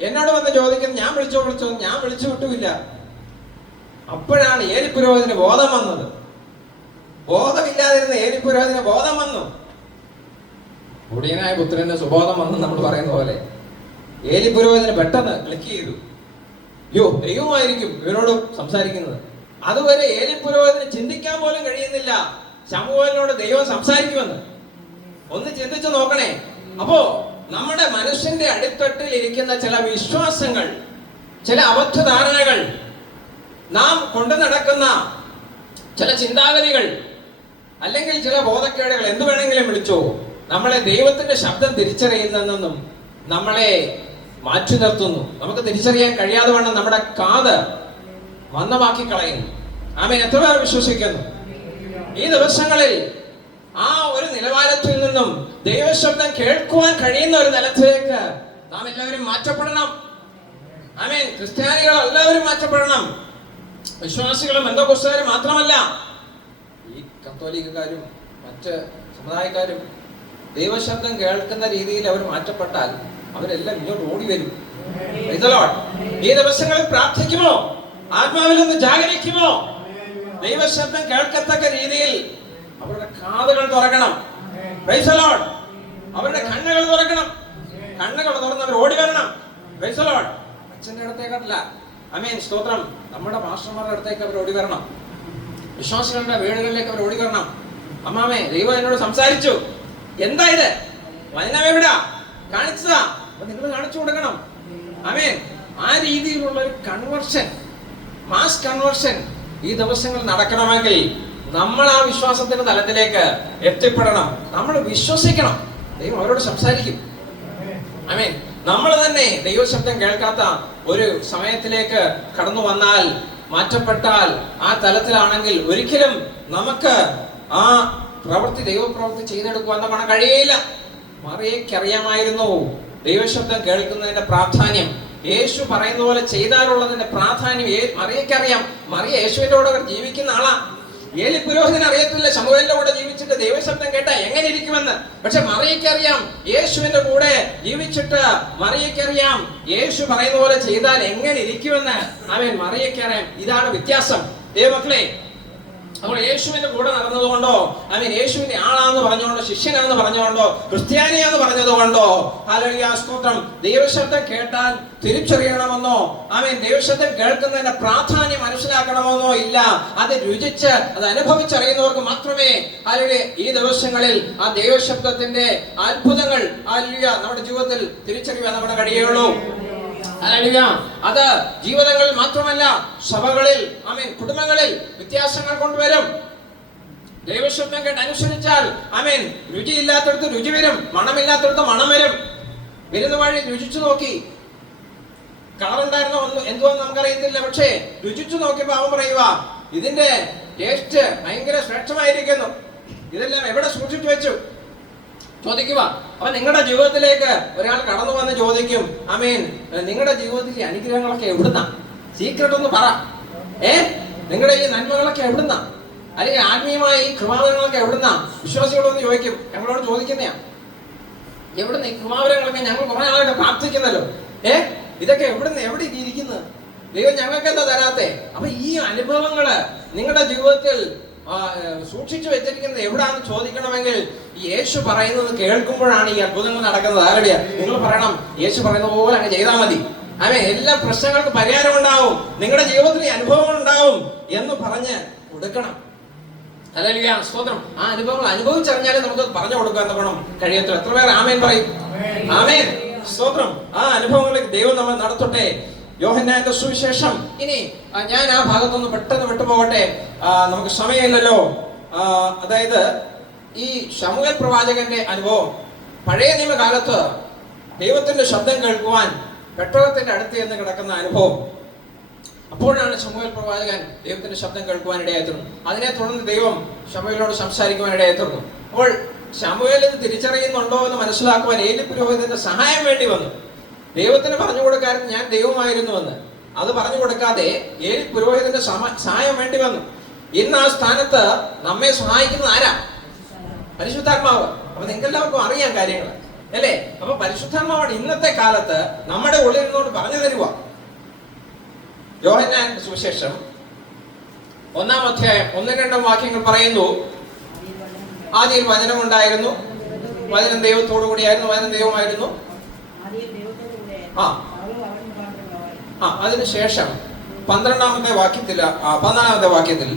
എന്നോട് വന്ന് ചോദിക്കുന്നത്, ഞാൻ വിളിച്ചോ? ഞാൻ വിളിച്ചു വിട്ടുമില്ല. അപ്പോഴാണ് ഏലി പുരോഹിതന് ബോധം വന്നത്. ബോധമില്ലാതിരുന്ന ഏലി പുരോഹിതന് ബോധം വന്നു. ഒടിയനായ പുത്രന് സുബോധം വന്നു നമ്മൾ പറയുന്ന പോലെ ഏലി പുരോഹിതന് പെട്ടെന്ന് ക്ലിക്ക് ചെയ്തു. ദൈവമായിരിക്കും ഇവരോട് സംസാരിക്കുന്നത്. അതുവരെ ഏലി പുരോഹിതന് ചിന്തിക്കാൻ പോലും കഴിയുന്നില്ല ശമൂവേലിനോട് ദൈവം സംസാരിക്കുമെന്ന്. ഒന്ന് ചിന്തിച്ചു നോക്കണേ. അപ്പോ നമ്മുടെ മനുഷ്യന്റെ അടിത്തട്ടിൽ ഇരിക്കുന്ന ചില വിശ്വാസങ്ങൾ, ചില അബദ്ധധാരണകൾ, നാം കൊണ്ടു നടക്കുന്ന ചില ചിന്താഗതികൾ, അല്ലെങ്കിൽ ചില ബോധക്കേടുകൾ, എന്തു വേണമെങ്കിലും വിളിച്ചോ, നമ്മളെ ദൈവത്തിന്റെ ശബ്ദം തിരിച്ചറിയുന്നെന്നും നമ്മളെ മാറ്റി നിർത്തുന്നു. നമുക്ക് തിരിച്ചറിയാൻ കഴിയാതെ വണ്ണം നമ്മുടെ കാത് മന്ദമാക്കി കളയുന്നു. ആമേൻ. എത്ര പേർ വിശ്വസിക്കുന്നു? ഈ ദിവസങ്ങളിൽ ആ ഒരു നിലവാരത്തിൽ നിന്നും ദൈവശബ്ദം കേൾക്കുവാൻ കഴിയുന്ന ഒരു തലത്തിലേക്ക് നാം എല്ലാവരും മാറ്റപ്പെടണം. ആമേൻ. ക്രിസ്ത്യാനികൾ എല്ലാവരും മാറ്റപ്പെടണം. വിശ്വാസികളും ബന്ധുക്കോസ്തുകാരും മാത്രമല്ല, ഈ കത്തോലിക്കക്കാരും മറ്റ് സമുദായക്കാരും ദൈവശബ്ദം കേൾക്കുന്ന രീതിയിൽ അവർ മാറ്റപ്പെട്ടാൽ അവരെല്ലാം ഇങ്ങോട്ട് ഓടി വരും. ഈ ദിവസങ്ങളിൽ പ്രാർത്ഥിക്കുമോ? ആത്മാവിൽ നിന്ന് ജാഗരിക്കുമോ? ദൈവശബ്ദം കേൾക്കത്തക്ക രീതിയിൽ അവരുടെ കാതുകൾ തുറക്കണം. Price the Lord. അവരുടെ കണ്ണുകൾ തുറക്കണം. കണ്ണുകൾ തുറന്നവർ ഓടി വരണം. Praise the Lord. അച്ഛന്റെ അടുത്തേക്കല്ല, ആമേൻ, സ്തോത്രം. നമ്മുടെ മാസ്റ്റർമാരുടെ അടുത്തേക്ക് അവർ ഓടി വരണം. വിശ്വാസികളുടെ വീടുകളിലേക്ക് അവർ ഓടി വരണം. അമ്മാമേ, ദൈവം എന്നോട് സംസാരിച്ചു. എന്താ ഇത്? വചനം എവിടാ? കാണിച്ചതാ. അപ്പൊ നിങ്ങൾ കാണിച്ചു കൊടുക്കണം. ആമേൻ. ആ രീതിയിലുള്ള ഒരു കൺവേർഷൻ, മാസ് കൺവേർഷൻ ഈ ദിവസങ്ങൾ നടക്കണമെങ്കിൽ നമ്മൾ ആ വിശ്വാസത്തിന്റെ തലത്തിലേക്ക് എത്തിപ്പെടണം. നമ്മൾ വിശ്വസിക്കണം. ദൈവം അവരോട് സംസാരിക്കും. ആമേൻ. നമ്മൾ തന്നെ ദൈവശബ്ദം കേൾക്കാത്ത ഒരു സമയത്തിലേക്ക് കടന്നു വന്നാൽ, മാറ്റപ്പെട്ടാൽ, ആ തലത്തിലാണെങ്കിൽ ഒരിക്കലും നമുക്ക് ആ പ്രവൃത്തി, ദൈവപ്രവൃത്തി ചെയ്തെടുക്കുവാൻ നമുക്ക് കഴിയില്ല. മറിയയ്ക്കറിയാമായിരുന്നു ദൈവശബ്ദം കേൾക്കുന്നതിന്റെ പ്രാധാന്യം. യേശു പറയുന്ന പോലെ ചെയ്താലുള്ളതിന്റെ പ്രാധാന്യം മറിയയ്ക്കറിയാം. മറിയ യേശുവിന്റെ കൂടെ ജീവിക്കുന്ന ആളാ. ഏലി പുരോഹിതന് അറിയത്തില്ല ശമൂവേലിന്റെ കൂടെ ജീവിച്ചിട്ട് ദൈവശബ്ദം കേട്ട എങ്ങനെ ഇരിക്കുമെന്ന്. പക്ഷെ മറിയയ്ക്കറിയാം യേശുവിന്റെ കൂടെ ജീവിച്ചിട്ട് മറിയയ്ക്കറിയാം യേശു പറയുന്ന പോലെ ചെയ്താൽ എങ്ങനെ ഇരിക്കുമെന്ന്. അവൻ മറിയയ്ക്കറിയാം. ഇതാണ് വ്യത്യാസം. മക്കളെ, നമ്മൾ യേശുവിന്റെ കൂടെ നടന്നതുകൊണ്ടോ, യേശുവിന്റെ ആളാന്ന് പറഞ്ഞുകൊണ്ടോ, ശിഷ്യനാന്ന് പറഞ്ഞുകൊണ്ടോ, ക്രിസ്ത്യാനിയാന്ന് പറഞ്ഞതുകൊണ്ടോ, ഹല്ലേലൂയ, സ്തോത്രം, ദൈവശബ്ദം കേട്ടാൽ തിരിച്ചറിയണമെന്നോ, ദൈവശബ്ദം കേൾക്കുന്നതിന്റെ പ്രാധാന്യം മനസ്സിലാക്കണമെന്നോ ഇല്ല. അത് രുചിച്ച്, അത് അനുഭവിച്ചറിയുന്നവർക്ക് മാത്രമേ ഹല്ലേലൂയ ഈ ദിവസങ്ങളിൽ ആ ദൈവശബ്ദത്തിന്റെ അത്ഭുതങ്ങൾ ഹല്ലേലൂയ നമ്മുടെ ജീവിതത്തിൽ തിരിച്ചറിയാൻ നമ്മുടെ കഴിയുള്ളൂ. അത് ജീവിതങ്ങളിൽ മാത്രമല്ല, സഭകളിൽ, കുടുംബങ്ങളിൽ വ്യത്യാസങ്ങൾ കൊണ്ടുവരും. ദൈവശബ്ദം കേട്ട് അനുസരിച്ചാൽ രുചിയില്ലാത്തടത്ത് രുചി വരും, മണമില്ലാത്തടത്ത് മണം വരും. വരുന്ന വഴി രുചിച്ചു നോക്കി, കളറുണ്ടായിരുന്നോ എന്തുവാന്ന് നമുക്കറിയത്തില്ല, പക്ഷേ രുചിച്ചു നോക്കിയപ്പോ അവൻ പറയുക, ഇതിന്റെ ടേസ്റ്റ് ഭയങ്കര ശ്രേഷ്ഠമായിരിക്കുന്നു. ഇതെല്ലാം എവിടെ സൂക്ഷിച്ചു വെച്ചു? ചോദിക്കുക. അപ്പൊ നിങ്ങളുടെ ജീവിതത്തിലേക്ക് ഒരാൾ കടന്നു വന്ന് ചോദിക്കും, നിങ്ങളുടെ ജീവിതത്തിലെ അനുഗ്രഹങ്ങളൊക്കെ എവിടുന്നാ? സീക്രട്ട് ഒന്ന് പറ. നിങ്ങളുടെ ഈ നന്മകളൊക്കെ എവിടുന്നാ? അല്ലെങ്കിൽ ആത്മീയമായ ഈ കൃപാവരങ്ങളൊക്കെ എവിടുന്നാ? വിശ്വാസികളൊന്ന് ചോദിക്കും. ഞങ്ങളോട് ചോദിക്കുന്നയാ, എവിടുന്ന് ഈ കൃപാവരങ്ങളൊക്കെ? ഞങ്ങൾ കുറെ ആളായിട്ട് പ്രാർത്ഥിക്കുന്നല്ലോ. ഇതൊക്കെ എവിടെ ഇരിക്കുന്നത്? ദൈവം ഞങ്ങൾക്ക് എന്താ തരാത്തെ? അപ്പൊ ഈ അനുഭവങ്ങള് നിങ്ങളുടെ ജീവിതത്തിൽ സൂക്ഷിച്ചു വെച്ചിരിക്കുന്നത് എവിടാന്ന് ചോദിക്കണമെങ്കിൽ യേശു പറയുന്നത് കേൾക്കുമ്പോഴാണ് ഈ അത്ഭുതങ്ങൾ നടക്കുന്നത്. ആരുടെയാ? നിങ്ങൾ പറയണം, യേശു പറയുന്ന പോലെ അങ്ങ് ചെയ്താൽ മതി. എല്ലാ പ്രശ്നങ്ങൾക്ക് പരിഹാരം ഉണ്ടാവും, നിങ്ങളുടെ ജീവിതത്തിൽ അനുഭവങ്ങൾ ഉണ്ടാവും എന്ന് പറഞ്ഞ് കൊടുക്കണം. ഹല്ലേലൂയ, സ്തോത്രം. ആ അനുഭവങ്ങൾ അനുഭവിച്ചറിഞ്ഞാലേ നമുക്ക് പറഞ്ഞു കൊടുക്കാൻ തക്കണം കഴിയത്തുള്ളൂ. എത്ര പേർ ആമേൻ പറയും? ആമേൻ, സ്തോത്രം. ആ അനുഭവങ്ങളിലേക്ക് ദൈവം നമ്മൾ നടത്തട്ടെ. യോഹന്നാന്റെ സുവിശേഷം. ഇനി ഞാൻ ആ ഭാഗത്തൊന്ന് പെട്ടെന്ന് വിട്ടുപോകട്ടെ, നമുക്ക് സമയമില്ലല്ലോ. അതായത് ഈ ശമൂവേൽ പ്രവാചകന്റെ അനുഭവം, പഴയ നിയമകാലത്ത് ദൈവത്തിന്റെ ശബ്ദം കേൾക്കുവാൻ പെട്ടകത്തിന്റെ അടുത്ത് എന്ന് കിടക്കുന്ന അനുഭവം. അപ്പോഴാണ് ശമൂവേൽ പ്രവാചകൻ ദൈവത്തിന്റെ ശബ്ദം കേൾക്കുവാൻ ഇടയായിത്തീർന്നു. അതിനെ തുടർന്ന് ദൈവം ശമൂവേലിനോട് സംസാരിക്കുവാൻ ഇടയായിത്തീർന്നു. അപ്പോൾ ശമൂവേൽ ഇത് തിരിച്ചറിയുന്നുണ്ടോ എന്ന് മനസ്സിലാക്കുവാൻ ഏലി പുരോഹിതന്റെ സഹായം വേണ്ടി വന്നു. ദൈവത്തിന് പറഞ്ഞു കൊടുക്കാൻ ഞാൻ ദൈവമായിരുന്നുവെന്ന് അത് പറഞ്ഞു കൊടുക്കാതെ ഏലി പുരോഹിതന്റെ സഹായം വേണ്ടി വന്നു. ഇന്ന് ആ സ്ഥാനത്ത് നമ്മെ സഹായിക്കുന്നത് ആരാ? പരിശുദ്ധാത്മാവ്. അപ്പൊ നിങ്ങൾക്ക് എല്ലാവർക്കും അറിയാം കാര്യങ്ങൾ, അല്ലേ? അപ്പൊ പരിശുദ്ധാത്മാവാണ് ഇന്നത്തെ കാലത്ത് നമ്മുടെ ഉള്ളിൽ നിന്നോട് പറഞ്ഞു തരുക. യോഹന്നാന്റെ സുവിശേഷം 1-ാം അധ്യായം 1-2 വാക്യങ്ങൾ പറയുന്നു, ആദിയിൽ വചനം ഉണ്ടായിരുന്നു, വചനം ദൈവത്തോടു കൂടിയായിരുന്നു, വചനം ദൈവമായിരുന്നു. അതിനുശേഷം 12-ാമത്തെ വാക്യത്തിൽ 14-ാമത്തെ വാക്യത്തിൽ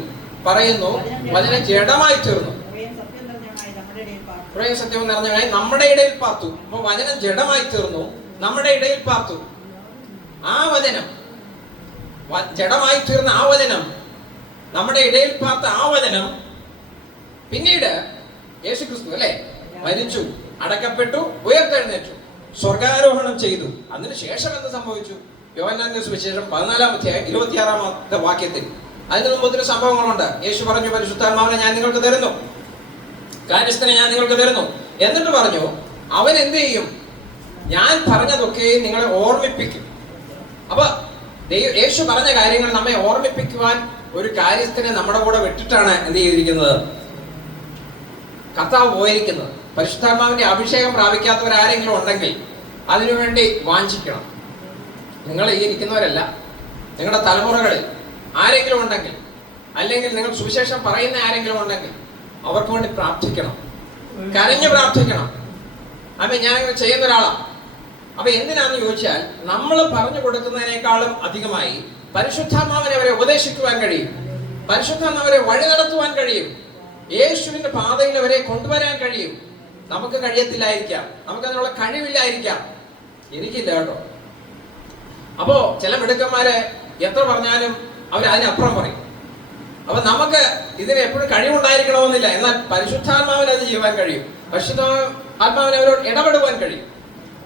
പറയുന്നു, വചനം ജഡമായി തീർന്നു, സത്യം നിറഞ്ഞവനായി നമ്മുടെ ഇടയിൽ പാർത്തു. അപ്പൊ വചനം ജഡമായി തീർന്നു, നമ്മുടെ ഇടയിൽ പാർത്തു. ആ വചനം ജഡമായി തീർന്ന ആ വചനം, നമ്മുടെ ഇടയിൽ പാർത്ത ആ വചനം പിന്നീട് യേശുക്രിസ്തു, അല്ലെ, മരിച്ചു, അടക്കപ്പെട്ടു, ഉയർത്തെഴുന്നേറ്റു, സ്വർഗാരോഹണം ചെയ്തു. അതിനുശേഷം എന്ത് സംഭവിച്ചു? യോഹന്നാന്റെ സുവിശേഷം 14-ാം അധ്യായം 26-ാമത്തെ വാക്യത്തിൽ അതിന് മുമ്പ് ഒത്തിരി സംഭവങ്ങളുണ്ട്. യേശു പറഞ്ഞു, പരിശുദ്ധാത്മാവിനെ ഞാൻ നിങ്ങൾക്ക് തരുന്നു, കാര്യസ്ഥനെ ഞാൻ നിങ്ങൾക്ക് തരുന്നു. എന്നിട്ട് പറഞ്ഞു, അവൻ എന്ത് ചെയ്യും? ഞാൻ പറഞ്ഞതൊക്കെ നിങ്ങളെ ഓർമ്മിപ്പിക്കും. അപ്പൊ യേശു പറഞ്ഞ കാര്യങ്ങൾ നമ്മെ ഓർമ്മിപ്പിക്കുവാൻ ഒരു കാര്യസ്ഥനെ നമ്മുടെ കൂടെ വിട്ടിട്ടാണ് എന്ത് ചെയ്തിരിക്കുന്നത്? കർത്താവ് പോയിരിക്കുന്നത്. പരിശുദ്ധാത്മാവിന്റെ അഭിഷേകം പ്രാപിക്കാത്തവരാരെങ്കിലും ഉണ്ടെങ്കിൽ അതിനുവേണ്ടി വാഞ്ചിക്കണം. നിങ്ങൾ ഈ ഇരിക്കുന്നവരല്ല, നിങ്ങളുടെ തലമുറകളിൽ ആരെങ്കിലും ഉണ്ടെങ്കിൽ, അല്ലെങ്കിൽ നിങ്ങൾ സുവിശേഷം പറയുന്ന ആരെങ്കിലും ഉണ്ടെങ്കിൽ അവർക്ക് വേണ്ടി പ്രാർത്ഥിക്കണം, കരഞ്ഞു പ്രാർത്ഥിക്കണം. ഞാൻ ഇങ്ങനെ ചെയ്യുന്ന ഒരാളാ, അപ്പൊ എന്തിനാന്ന് ചോദിച്ചാൽ, നമ്മൾ പറഞ്ഞു കൊടുക്കുന്നതിനേക്കാളും അധികമായി പരിശുദ്ധാത്മാവിനെ അവരെ ഉപദേശിക്കുവാൻ കഴിയും, പരിശുദ്ധാത്മാവരെ വഴി നടത്തുവാൻ കഴിയും, യേശുവിന്റെ പാതയിൽ അവരെ കൊണ്ടുവരാൻ കഴിയും. നമുക്ക് കഴിയത്തില്ലായിരിക്കാം, നമുക്കതിനുള്ള കഴിവില്ലായിരിക്കാം, എനിക്കില്ല കേട്ടോ. അപ്പോ ചില മിടുക്കന്മാരെ എത്ര പറഞ്ഞാലും അവർ അതിനപ്പുറം പറയും. അപ്പൊ നമുക്ക് ഇതിന് എപ്പോഴും കഴിവുണ്ടായിരിക്കണമെന്നില്ല, എന്നാൽ പരിശുദ്ധാത്മാവിന് അത് ചെയ്യുവാൻ കഴിയും. പരിശുദ്ധാത്മാവിന് അവരോട് ഇടപെടുവാൻ കഴിയും,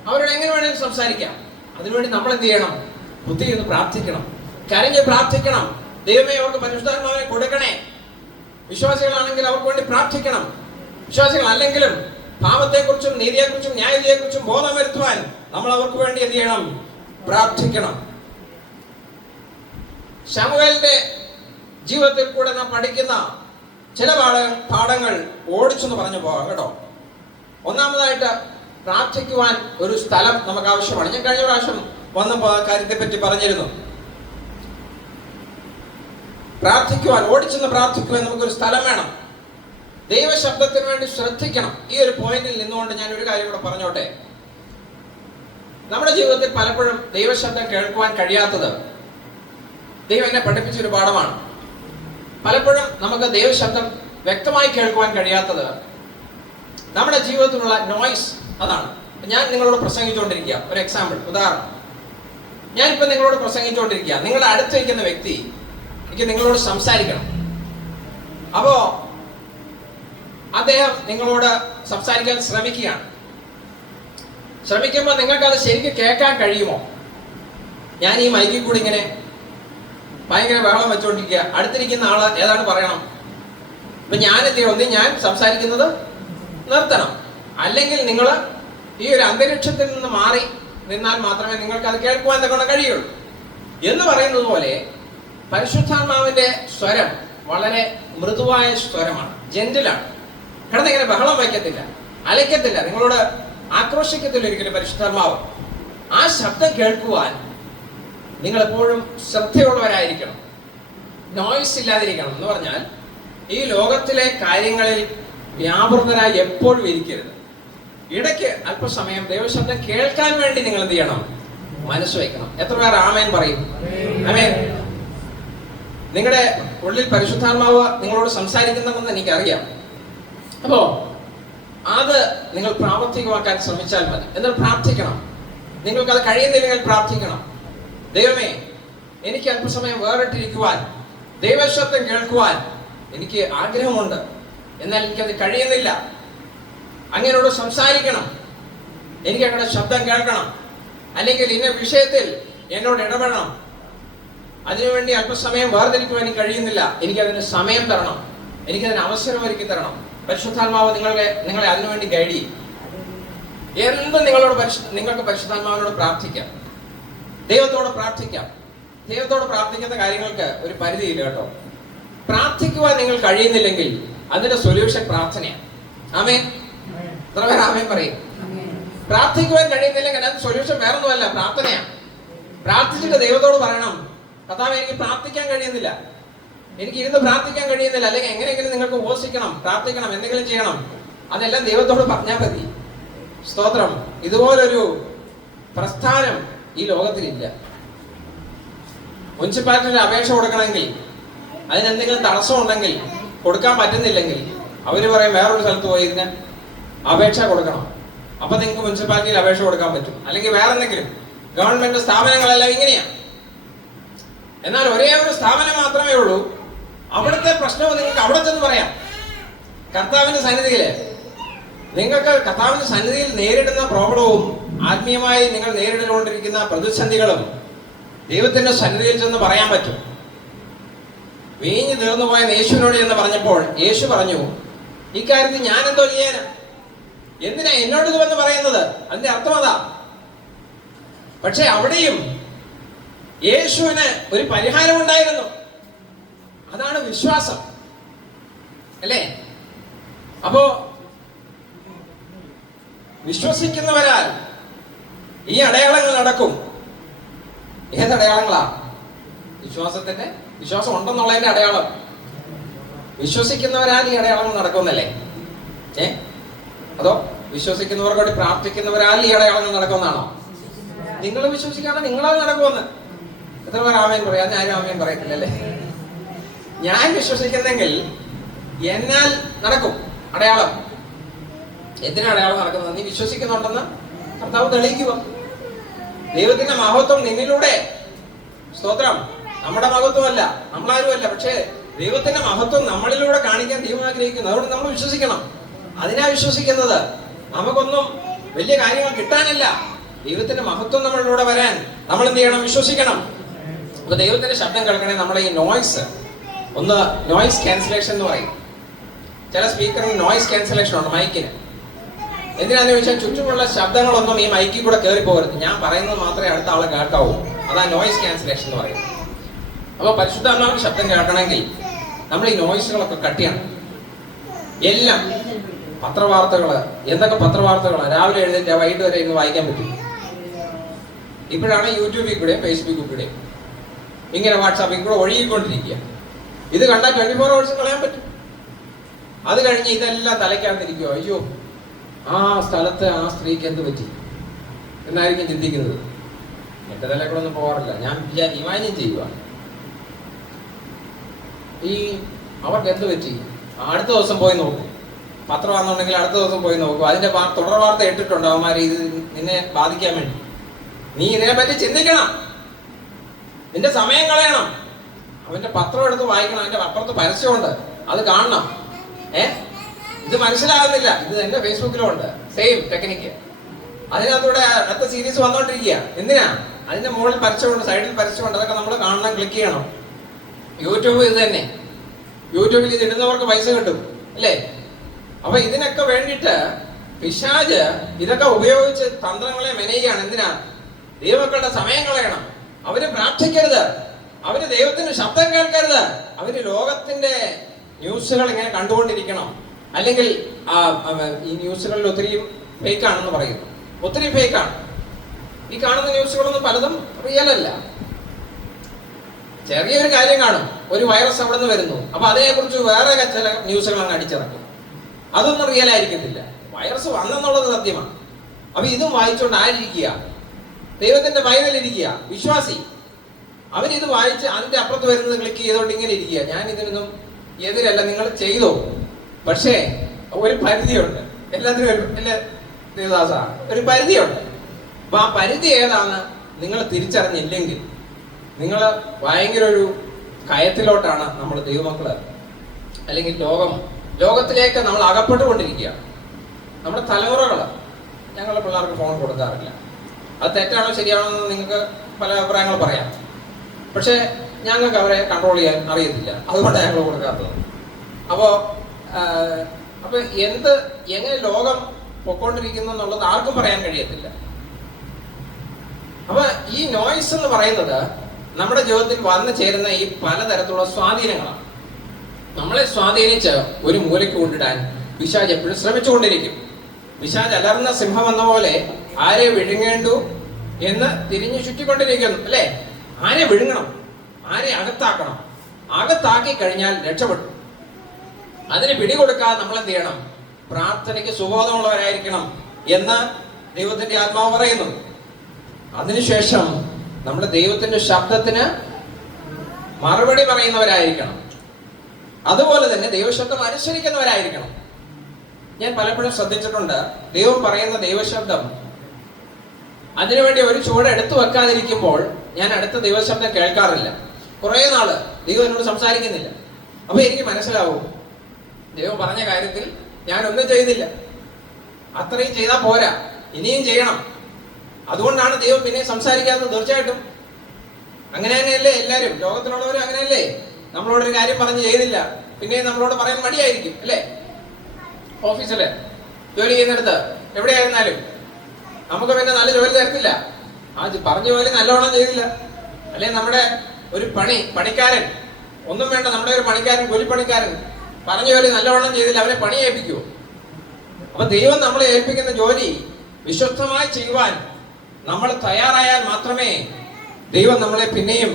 അവരോട് എങ്ങനെ വേണമെങ്കിലും സംസാരിക്കാം. അതിനുവേണ്ടി നമ്മൾ എന്ത് ചെയ്യണം? ബുദ്ധി എന്ന് പ്രാർത്ഥിക്കണം, കരഞ്ഞ് പ്രാർത്ഥിക്കണം. ദൈവമേ, അവർക്ക് പരിശുദ്ധാത്മാവിനെ കൊടുക്കണേ. വിശ്വാസികളാണെങ്കിൽ അവർക്ക് വേണ്ടി പ്രാർത്ഥിക്കണം. വിശ്വാസികൾ അല്ലെങ്കിലും പാപത്തെക്കുറിച്ചും നീതിയെക്കുറിച്ചും ന്യായവിധിയെക്കുറിച്ചും ബോധം വരുത്തുവാൻ നമ്മൾ അവർക്ക് വേണ്ടി എന്ത് ചെയ്യണം? പ്രാർത്ഥിക്കണം. ശമൂവേലിന്റെ ജീവിതത്തിൽ കൂടെ നാം പഠിക്കുന്ന ചില പാഠങ്ങൾ ഓടിച്ചെന്ന് പറഞ്ഞു പോകാം കേട്ടോ. ഒന്നാമതായിട്ട്, പ്രാർത്ഥിക്കുവാൻ ഒരു സ്ഥലം നമുക്ക് ആവശ്യമാണ്. ഞാൻ കഴിഞ്ഞ പ്രാവശ്യം വന്നപ്പോൾ ആ കാര്യത്തെ പറ്റി പറഞ്ഞിരുന്നു. പ്രാർത്ഥിക്കുവാൻ, ഓടിച്ചെന്ന് പ്രാർത്ഥിക്കുവാൻ നമുക്കൊരു സ്ഥലം വേണം. ദൈവശബ്ദത്തിന് വേണ്ടി ശ്രദ്ധിക്കണം. ഈ ഒരു പോയിന്റിൽ നിന്നുകൊണ്ട് ഞാൻ ഒരു കാര്യം കൂടെ പറഞ്ഞോട്ടെ. നമ്മുടെ ജീവിതത്തിൽ പലപ്പോഴും ദൈവശബ്ദം കേൾക്കുവാൻ കഴിയാത്തത് ദൈവം എന്നെ പഠിപ്പിച്ചൊരു പാഠമാണ്. പലപ്പോഴും നമുക്ക് ദൈവശബ്ദം വ്യക്തമായി കേൾക്കുവാൻ കഴിയാത്തത് നമ്മുടെ ജീവിതത്തിലുള്ള നോയ്സ്, അതാണ്. ഞാൻ നിങ്ങളോട് പ്രസംഗിച്ചുകൊണ്ടിരിക്കുക, ഒരു എക്സാമ്പിൾ, ഉദാഹരണം. ഞാനിപ്പോൾ നിങ്ങളോട് പ്രസംഗിച്ചുകൊണ്ടിരിക്കുക, നിങ്ങളുടെ അടുത്തിരിക്കുന്ന വ്യക്തി എനിക്ക് നിങ്ങളോട് സംസാരിക്കണം. അപ്പോ അദ്ദേഹം നിങ്ങളോട് സംസാരിക്കാൻ ശ്രമിക്കുകയാണ്. ശ്രമിക്കുമ്പോൾ നിങ്ങൾക്ക് അത് ശരിക്കും കേൾക്കാൻ കഴിയുമോ? ഞാൻ ഈ മൈക്കിൽ കൂടി ഇങ്ങനെ ഭയങ്കര ബഹളം വെച്ചുകൊണ്ടിരിക്കുക, അടുത്തിരിക്കുന്ന ആള് ഏതാണ് പറയണം. അപ്പൊ ഞാൻ എന്ത് ചെയ്യണം? ഞാൻ സംസാരിക്കുന്നത് നിർത്തണം, അല്ലെങ്കിൽ നിങ്ങൾ ഈ ഒരു അന്തരീക്ഷത്തിൽ നിന്ന് മാറി നിന്നാൽ മാത്രമേ നിങ്ങൾക്ക് അത് കേൾക്കുവാൻ കൊണ്ട് കഴിയുള്ളൂ. എന്ന് പറയുന്നത് പോലെ പരിശുദ്ധാത്മാവിന്റെ സ്വരം വളരെ മൃദുവായ സ്വരമാണ്, ജെന്റിലാണ്. കിടന്നിങ്ങനെ ബഹളം വയ്ക്കത്തില്ല, അലയ്ക്കത്തില്ല, നിങ്ങളോട് ആക്രോശിക്കത്തില്ല ഒരിക്കലും പരിശുദ്ധാത്മാവ്. ആ ശബ്ദം കേൾക്കുവാൻ നിങ്ങൾ എപ്പോഴും ശ്രദ്ധയുള്ളവരായിരിക്കണം, നോയ്സ് ഇല്ലാതിരിക്കണം. എന്ന് പറഞ്ഞാൽ ഈ ലോകത്തിലെ കാര്യങ്ങളിൽ വ്യാപൃതരായി എപ്പോഴും ഇരിക്കരുത്. ഇടയ്ക്ക് അല്പസമയം ദൈവശബ്ദം കേൾക്കാൻ വേണ്ടി നിങ്ങൾ എന്ത് ചെയ്യണം? മനസ്സ് വയ്ക്കണം. എത്ര പേർ ആമേൻ പറയും? ആമേൻ. നിങ്ങളുടെ ഉള്ളിൽ പരിശുദ്ധാത്മാവ് നിങ്ങളോട് സംസാരിക്കുന്നുണ്ടെന്ന് എനിക്കറിയാം. അപ്പോ അത് നിങ്ങൾ പ്രാവർത്തികമാക്കാൻ ശ്രമിച്ചാൽ മതി. എന്നാൽ പ്രാർത്ഥിക്കണം. നിങ്ങൾക്കത് കഴിയുന്നില്ലെങ്കിൽ പ്രാർത്ഥിക്കണം. ദൈവമേ, എനിക്ക് അല്പസമയം വേറിട്ടിരിക്കുവാൻ, ദൈവശബ്ദം കേൾക്കുവാൻ എനിക്ക് ആഗ്രഹമുണ്ട്, എന്നാൽ എനിക്കത് കഴിയുന്നില്ല. അങ്ങനോട് സംസാരിക്കണം, എനിക്ക് അങ്ങയുടെ ശബ്ദം കേൾക്കണം, അല്ലെങ്കിൽ ഇന്ന വിഷയത്തിൽ എന്നോട് ഇടപെടണം. അതിനുവേണ്ടി അല്പസമയം വേർതിരിക്കുവാൻ എനിക്ക് കഴിയുന്നില്ല, എനിക്കതിന് സമയം തരണം, എനിക്കതിന് അവസരം ഒരുക്കി തരണം. പരിശുദ്ധാത്മാവ് നിങ്ങളെ അതിനുവേണ്ടി ഗൈഡ് ചെയ്യും. എന്തും നിങ്ങൾക്ക് പരിശുദ്ധാത്മാവിനോട് പ്രാർത്ഥിക്കാം, ദൈവത്തോട് പ്രാർത്ഥിക്കാം. ദൈവത്തോട് പ്രാർത്ഥിക്കുന്ന കാര്യങ്ങൾക്ക് ഒരു പരിധിയില്ല കേട്ടോ. പ്രാർത്ഥിക്കുവാൻ നിങ്ങൾ കഴിയുന്നില്ലെങ്കിൽ അതിന്റെ സൊല്യൂഷൻ പ്രാർത്ഥനയാണ്. ആമേൻ. എത്ര പേർ ആമേൻ പറയും? പ്രാർത്ഥിക്കുവാൻ കഴിയുന്നില്ലെങ്കിൽ അതിന്റെ സൊല്യൂഷൻ വേറൊന്നുമല്ല, പ്രാർത്ഥനയാണ്. പ്രാർത്ഥിച്ചിട്ട് ദൈവത്തോട് പറയണം, കർത്താവേ, എനിക്ക് പ്രാർത്ഥിക്കാൻ കഴിയുന്നില്ല, എനിക്ക് ഇരുന്ന് പ്രാർത്ഥിക്കാൻ കഴിയുന്നില്ല, അല്ലെങ്കിൽ എങ്ങനെയെങ്കിലും നിങ്ങൾക്ക് ഉപവസിക്കണം, പ്രാർത്ഥിക്കണം, എന്തെങ്കിലും ചെയ്യണം. അതെല്ലാം ദൈവത്തോട് പറഞ്ഞാൽ മതി. സ്തോത്രം. ഇതുപോലൊരു പ്രസ്ഥാനം ഈ ലോകത്തിലില്ല. മുനിസിപ്പാലിറ്റിയിൽ അപേക്ഷ കൊടുക്കണമെങ്കിൽ അതിനെന്തെങ്കിലും തടസ്സം ഉണ്ടെങ്കിൽ, കൊടുക്കാൻ പറ്റുന്നില്ലെങ്കിൽ അവര് പറയും വേറൊരു സ്ഥലത്ത് പോയി ഇതിന് അപേക്ഷ കൊടുക്കണം, അപ്പൊ നിങ്ങൾക്ക് മുനിസിപ്പാലിറ്റിയിൽ അപേക്ഷ കൊടുക്കാൻ പറ്റും. അല്ലെങ്കിൽ വേറെ എന്തെങ്കിലും ഗവൺമെന്റ് സ്ഥാപനങ്ങളെല്ലാം ഇങ്ങനെയാ. എന്നാൽ ഒരേ ഒരു സ്ഥാപനം മാത്രമേ ഉള്ളൂ, അവിടുത്തെ പ്രശ്നവും നിങ്ങൾക്ക് അവിടെ ചെന്ന് പറയാം. കർത്താവിന്റെ സന്നിധിയില് നിങ്ങൾക്ക് കർത്താവിന്റെ സന്നിധിയിൽ നേരിടുന്ന പ്രോബ്ലവും ആത്മീയമായി നിങ്ങൾ നേരിട്ടുകൊണ്ടിരിക്കുന്ന പ്രതിസന്ധികളും ദൈവത്തിന്റെ സന്നിധിയിൽ ചെന്ന് പറയാൻ പറ്റും. വീഞ്ഞു തീർന്നു പോയ യേശുവിനോട് എന്ന് പറഞ്ഞപ്പോൾ യേശു പറഞ്ഞു, ഇക്കാര്യത്തിൽ ഞാൻ എന്തോ ചെയ്യാന്, എന്തിനാ എന്നോട് ഇത് വന്ന് പറയുന്നത്? അതിന്റെ അർത്ഥം അതാ. പക്ഷെ അവിടെയും യേശുവിന് ഒരു പരിഹാരം ഉണ്ടായിരുന്നു. അതാണ് വിശ്വാസം, അല്ലേ? അപ്പോ വിശ്വസിക്കുന്നവരാൽ ഈ അടയാളങ്ങൾ നടക്കും. ഏതടയാളങ്ങളാ? വിശ്വാസം ഉണ്ടെന്നുള്ളതിന്റെ അടയാളം. വിശ്വസിക്കുന്നവരാൽ ഈ അടയാളങ്ങൾ നടക്കുമെന്നല്ലേ? അതോ വിശ്വസിക്കുന്നവർക്ക് വേണ്ടി പ്രാർത്ഥിക്കുന്നവരാൽ ഈ അടയാളങ്ങൾ നടക്കുമെന്നാണോ? നിങ്ങൾ വിശ്വസിക്കാതെ നിങ്ങളത് നടക്കുമെന്ന്. എത്ര പേർ ആമേൻ പറയാം? ഞാനും ആമേൻ പറയത്തില്ല അല്ലേ? ഞാൻ വിശ്വസിക്കുന്നെങ്കിൽ എന്നാൽ നടക്കും. അടയാളം. എന്തിനാ അടയാളം നടക്കുന്നത്? നീ വിശ്വസിക്കുന്നുണ്ടെന്ന് കർത്താവ് തെളിയിക്കുക. ദൈവത്തിന്റെ മഹത്വം നിന്നിലൂടെ. സ്തോത്രം. നമ്മുടെ മഹത്വമല്ല, നമ്മളാരുമല്ല, പക്ഷേ ദൈവത്തിന്റെ മഹത്വം നമ്മളിലൂടെ കാണിക്കാൻ ദൈവം ആഗ്രഹിക്കുന്നു. അതുകൊണ്ട് നമ്മൾ വിശ്വസിക്കണം. അതിനാ വിശ്വസിക്കുന്നത്. നമുക്കൊന്നും വലിയ കാര്യങ്ങൾ കിട്ടാനല്ല, ദൈവത്തിന്റെ മഹത്വം നമ്മളിലൂടെ വരാൻ നമ്മൾ എന്ത് ചെയ്യണം? വിശ്വസിക്കണം. അപ്പൊ ദൈവത്തിന്റെ ശബ്ദം കേൾക്കണേ. നമ്മളെ ഈ നോയ്സ് ഒന്ന് നോയ്സ് ക്യാൻസലേഷൻ എന്ന് പറയും. ചില സ്പീക്കറിന് നോയ്സ് ക്യാൻസലേഷൻ ഉണ്ട് മൈക്കിന്. എന്തിനാന്ന് ചോദിച്ചാൽ ചുറ്റുമുള്ള ശബ്ദങ്ങളൊന്നും ഈ മൈക്കിൽ കൂടെ കയറി പോകരുത്. ഞാൻ പറയുന്നത് മാത്രമേ അടുത്ത ആളെ കേൾക്കാവൂ. അതാ നോയ്സ് ക്യാൻസലേഷൻ എന്ന് പറയുന്നത്. അപ്പൊ പരിശുദ്ധാത്മാവിന്റെ ശബ്ദം കേൾക്കണമെങ്കിൽ നമ്മൾ ഈ നോയ്സുകളൊക്കെ കട്ട് ചെയ്യണം. എല്ലാം പത്രവാർത്തകള്, എന്തൊക്കെ പത്രവാർത്തകളാണ് രാവിലെ എഴുന്നേറ്റ് വൈകിട്ട് വരെ ഇന്ന് വായിക്കാൻ പറ്റും. ഇപ്പോഴാണ് യൂട്യൂബിൽ കൂടെയും ഫേസ്ബുക്കിൽ കൂടെയും ഇങ്ങനെ വാട്സാപ്പിൽ കൂടെ ഒഴുകിക്കൊണ്ടിരിക്കുക. ഇത് കണ്ടാൽ 24 hours കളയാൻ പറ്റും. അത് കഴിഞ്ഞ് ഇതെല്ലാം തലയ്ക്കാതിരിക്കുക. അയ്യോ, ആ സ്ഥലത്ത് ആ സ്ത്രീക്ക് എന്ത് പറ്റി എന്നായിരിക്കും ചിന്തിക്കുന്നത്. എന്റെ തല കൂടെ ഒന്നും പോകാറില്ല. ഞാൻ ഇമാജിൻ ചെയ്യുക, ഈ അവർക്ക് എന്ത് പറ്റി. അടുത്ത ദിവസം പോയി നോക്കും. പത്രം ആണെന്നുണ്ടെങ്കിൽ അടുത്ത ദിവസം പോയി നോക്കും. അതിന്റെ തുടർ വാർത്ത ഇട്ടിട്ടുണ്ട് അവന്മാർ ഇത് നിന്നെ ബാധിക്കാൻ വേണ്ടി. നീ ഇതിനെ പറ്റി ചിന്തിക്കണം. നിന്റെ സമയം കളയണം. അവന്റെ പത്രം എടുത്ത് വായിക്കണം. അതിന്റെ അപ്പുറത്ത് പരസ്യമുണ്ട്, അത് കാണണം. ഇത് മനസ്സിലാകുന്നില്ല. ഇത് എന്റെ ഫേസ്ബുക്കിലും ഉണ്ട്, സെയിം ടെക്നിക്ക്. അതിനകത്തൂടെ അടുത്ത സീരീസ് വന്നോണ്ടിരിക്കുക. എന്തിനാ? അതിന്റെ മുകളിൽ പരസ്യമുണ്ട്, സൈഡിൽ പരസ്യമുണ്ട്. അതൊക്കെ നമ്മൾ കാണണം, ക്ലിക്ക് ചെയ്യണം. യൂട്യൂബ് ഇത് തന്നെ. യൂട്യൂബിൽ ഇത് ഇടുന്നവർക്ക് പൈസ കിട്ടും അല്ലേ? അപ്പൊ ഇതിനൊക്കെ വേണ്ടിയിട്ട് പിശാച് ഇതൊക്കെ ഉപയോഗിച്ച് തന്ത്രങ്ങളെ മെനയുകയാണ്. എന്തിനാ? ദൈവമക്കളുടെ സമയം കളയണം. അവര് പ്രാർത്ഥിക്കരുത്, അവര് ദൈവത്തിന്റെ ശബ്ദം കേൾക്കരുത്, അവര് ലോകത്തിന്റെ ന്യൂസുകൾ ഇങ്ങനെ കണ്ടുകൊണ്ടിരിക്കണം. അല്ലെങ്കിൽ ഈ ന്യൂസുകളിൽ ഒത്തിരിയും ഫേക്കാണെന്ന് പറയുന്നു. ഒത്തിരി ഫേക്കാണ്. ഈ കാണുന്ന ന്യൂസുകളൊന്നും പലതും റിയൽ അല്ല. ചെറിയൊരു കാര്യം കാണും, ഒരു വൈറസ് അവിടെ നിന്ന് വരുന്നു, അപ്പൊ അതിനെക്കുറിച്ച് വേറെ ചില ന്യൂസുകൾ അങ്ങ് അടിച്ചിറക്കും. അതൊന്നും റിയൽ ആയിരിക്കത്തില്ല. വൈറസ് വന്നെന്നുള്ളത് സത്യമാണ്. അപ്പൊ ഇതും വായിച്ചുകൊണ്ട് ആരിയ്ക്കുക? ദൈവത്തിന്റെ പൈതലിരിക്കുക, വിശ്വാസി. അവരിത് വായിച്ച് അതിന്റെ അപ്പുറത്ത് വരുന്നത് ക്ലിക്ക് ചെയ്തോണ്ട് ഇങ്ങനെ ഇരിക്കുക. ഞാൻ ഇതിനൊന്നും എതിരല്ല, നിങ്ങൾ ചെയ്തോ, പക്ഷേ ഒരു പരിധിയുണ്ട്. എല്ലാത്തിനും ദേവദാസ ഒരു പരിധിയുണ്ട്. അപ്പൊ ആ പരിധി ഏതാണ് നിങ്ങൾ തിരിച്ചറിഞ്ഞില്ലെങ്കിൽ നിങ്ങൾ ഭയങ്കര ഒരു കയത്തിലോട്ടാണ് നമ്മൾ ദൈവമക്കള്, അല്ലെങ്കിൽ ലോകത്തിലേക്ക് നമ്മൾ അകപ്പെട്ടുകൊണ്ടിരിക്കുക. നമ്മുടെ തലമുറകള് ഞങ്ങളുടെ പിള്ളേർക്ക് ഫോൺ കൊടുക്കാറില്ല. അത് തെറ്റാണോ ശരിയാണോ എന്ന് നിങ്ങൾക്ക് പല അഭിപ്രായങ്ങൾ പറയാം. പക്ഷെ ഞങ്ങൾക്ക് അവരെ കൺട്രോൾ ചെയ്യാൻ അറിയത്തില്ല, അതുകൊണ്ടാണ് ഞങ്ങൾ കൊടുക്കാത്തത്. അപ്പോ എങ്ങനെ ലോകം പൊക്കോണ്ടിരിക്കുന്നു എന്നുള്ളത് ആർക്കും പറയാൻ കഴിയത്തില്ല. അപ്പൊ ഈ നോയ്സ് എന്ന് പറയുന്നത് നമ്മുടെ ജീവിതത്തിൽ വന്നു ചേരുന്ന ഈ പലതരത്തിലുള്ള സ്വാധീനങ്ങളാണ്. നമ്മളെ സ്വാധീനിച്ച് ഒരു മൂലയ്ക്ക് കൊണ്ടിടാൻ പിശാച് എപ്പോഴും ശ്രമിച്ചുകൊണ്ടിരിക്കും. പിശാച് അലർന്ന സിംഹം എന്ന പോലെ ആരെ വിഴുങ്ങേണ്ടു എന്ന് തിരിഞ്ഞു ചുറ്റിക്കൊണ്ടിരിക്കുന്നു അല്ലേ? ആരെ വിഴുങ്ങണം, ആരെ അകത്താക്കണം. അകത്താക്കി കഴിഞ്ഞാൽ രക്ഷപ്പെട്ടു. അതിന് പിടികൊടുക്കാതെ നമ്മൾ എന്ത് ചെയ്യണം? പ്രാർത്ഥനയ്ക്ക് സുബോധമുള്ളവരായിരിക്കണം എന്ന് ദൈവത്തിന്റെ ആത്മാവ് പറയുന്നു. അതിനുശേഷം നമ്മുടെ ദൈവത്തിന്റെ ശബ്ദത്തിന് മറുപടി പറയുന്നവരായിരിക്കണം. അതുപോലെ തന്നെ ദൈവശബ്ദം അനുസരിക്കുന്നവരായിരിക്കണം. ഞാൻ പലപ്പോഴും ശ്രദ്ധിച്ചിട്ടുണ്ട്, ദൈവം പറയുന്ന ദൈവശബ്ദം അതിനുവേണ്ടി ഒരു ചുവട് എടുത്തു വെക്കാതിരിക്കുമ്പോൾ ഞാൻ അടുത്ത ദൈവശബ്ദം കേൾക്കാറില്ല. കുറെ നാള് ദൈവം എന്നോട് സംസാരിക്കുന്നില്ല. അപ്പൊ എനിക്ക് മനസ്സിലാവും, ദൈവം പറഞ്ഞ കാര്യത്തിൽ ഞാൻ ഒന്നും ചെയ്തില്ല. അത്രയും ചെയ്താൽ പോരാ, ഇനിയും ചെയ്യണം. അതുകൊണ്ടാണ് ദൈവം പിന്നെ സംസാരിക്കാത്തത്. തീർച്ചയായിട്ടും അങ്ങനെ തന്നെയല്ലേ എല്ലാവരും, ലോകത്തിലുള്ളവരും അങ്ങനെയല്ലേ? നമ്മളോടൊരു കാര്യം പറഞ്ഞ് ചെയ്തില്ല, പിന്നെ നമ്മളോട് പറയാൻ മടിയായിരിക്കും അല്ലേ? ഓഫീസില് ജോലി ചെയ്യുന്നിടത്ത് എവിടെയായിരുന്നാലും നമുക്ക് പിന്നെ നല്ല ജോലി തരത്തില്ല. ആ പറഞ്ഞ ജോലി നല്ലോണം ചെയ്തില്ല. അല്ലെ നമ്മുടെ ഒരു പണിക്കാരൻ, ഒന്നും വേണ്ട, നമ്മുടെ ഒരു പണിക്കാരൻ, കൂലിപ്പണിക്കാരൻ പറഞ്ഞ ജോലി നല്ലവണ്ണം ചെയ്തില്ല, അവരെ പണി ഏൽപ്പിക്കുമോ? അപ്പൊ ദൈവം നമ്മളെ ഏൽപ്പിക്കുന്ന ജോലി വിശ്വസ്തമായി ചെയ്യുവാൻ നമ്മൾ തയ്യാറായാൽ മാത്രമേ ദൈവം നമ്മളെ പിന്നെയും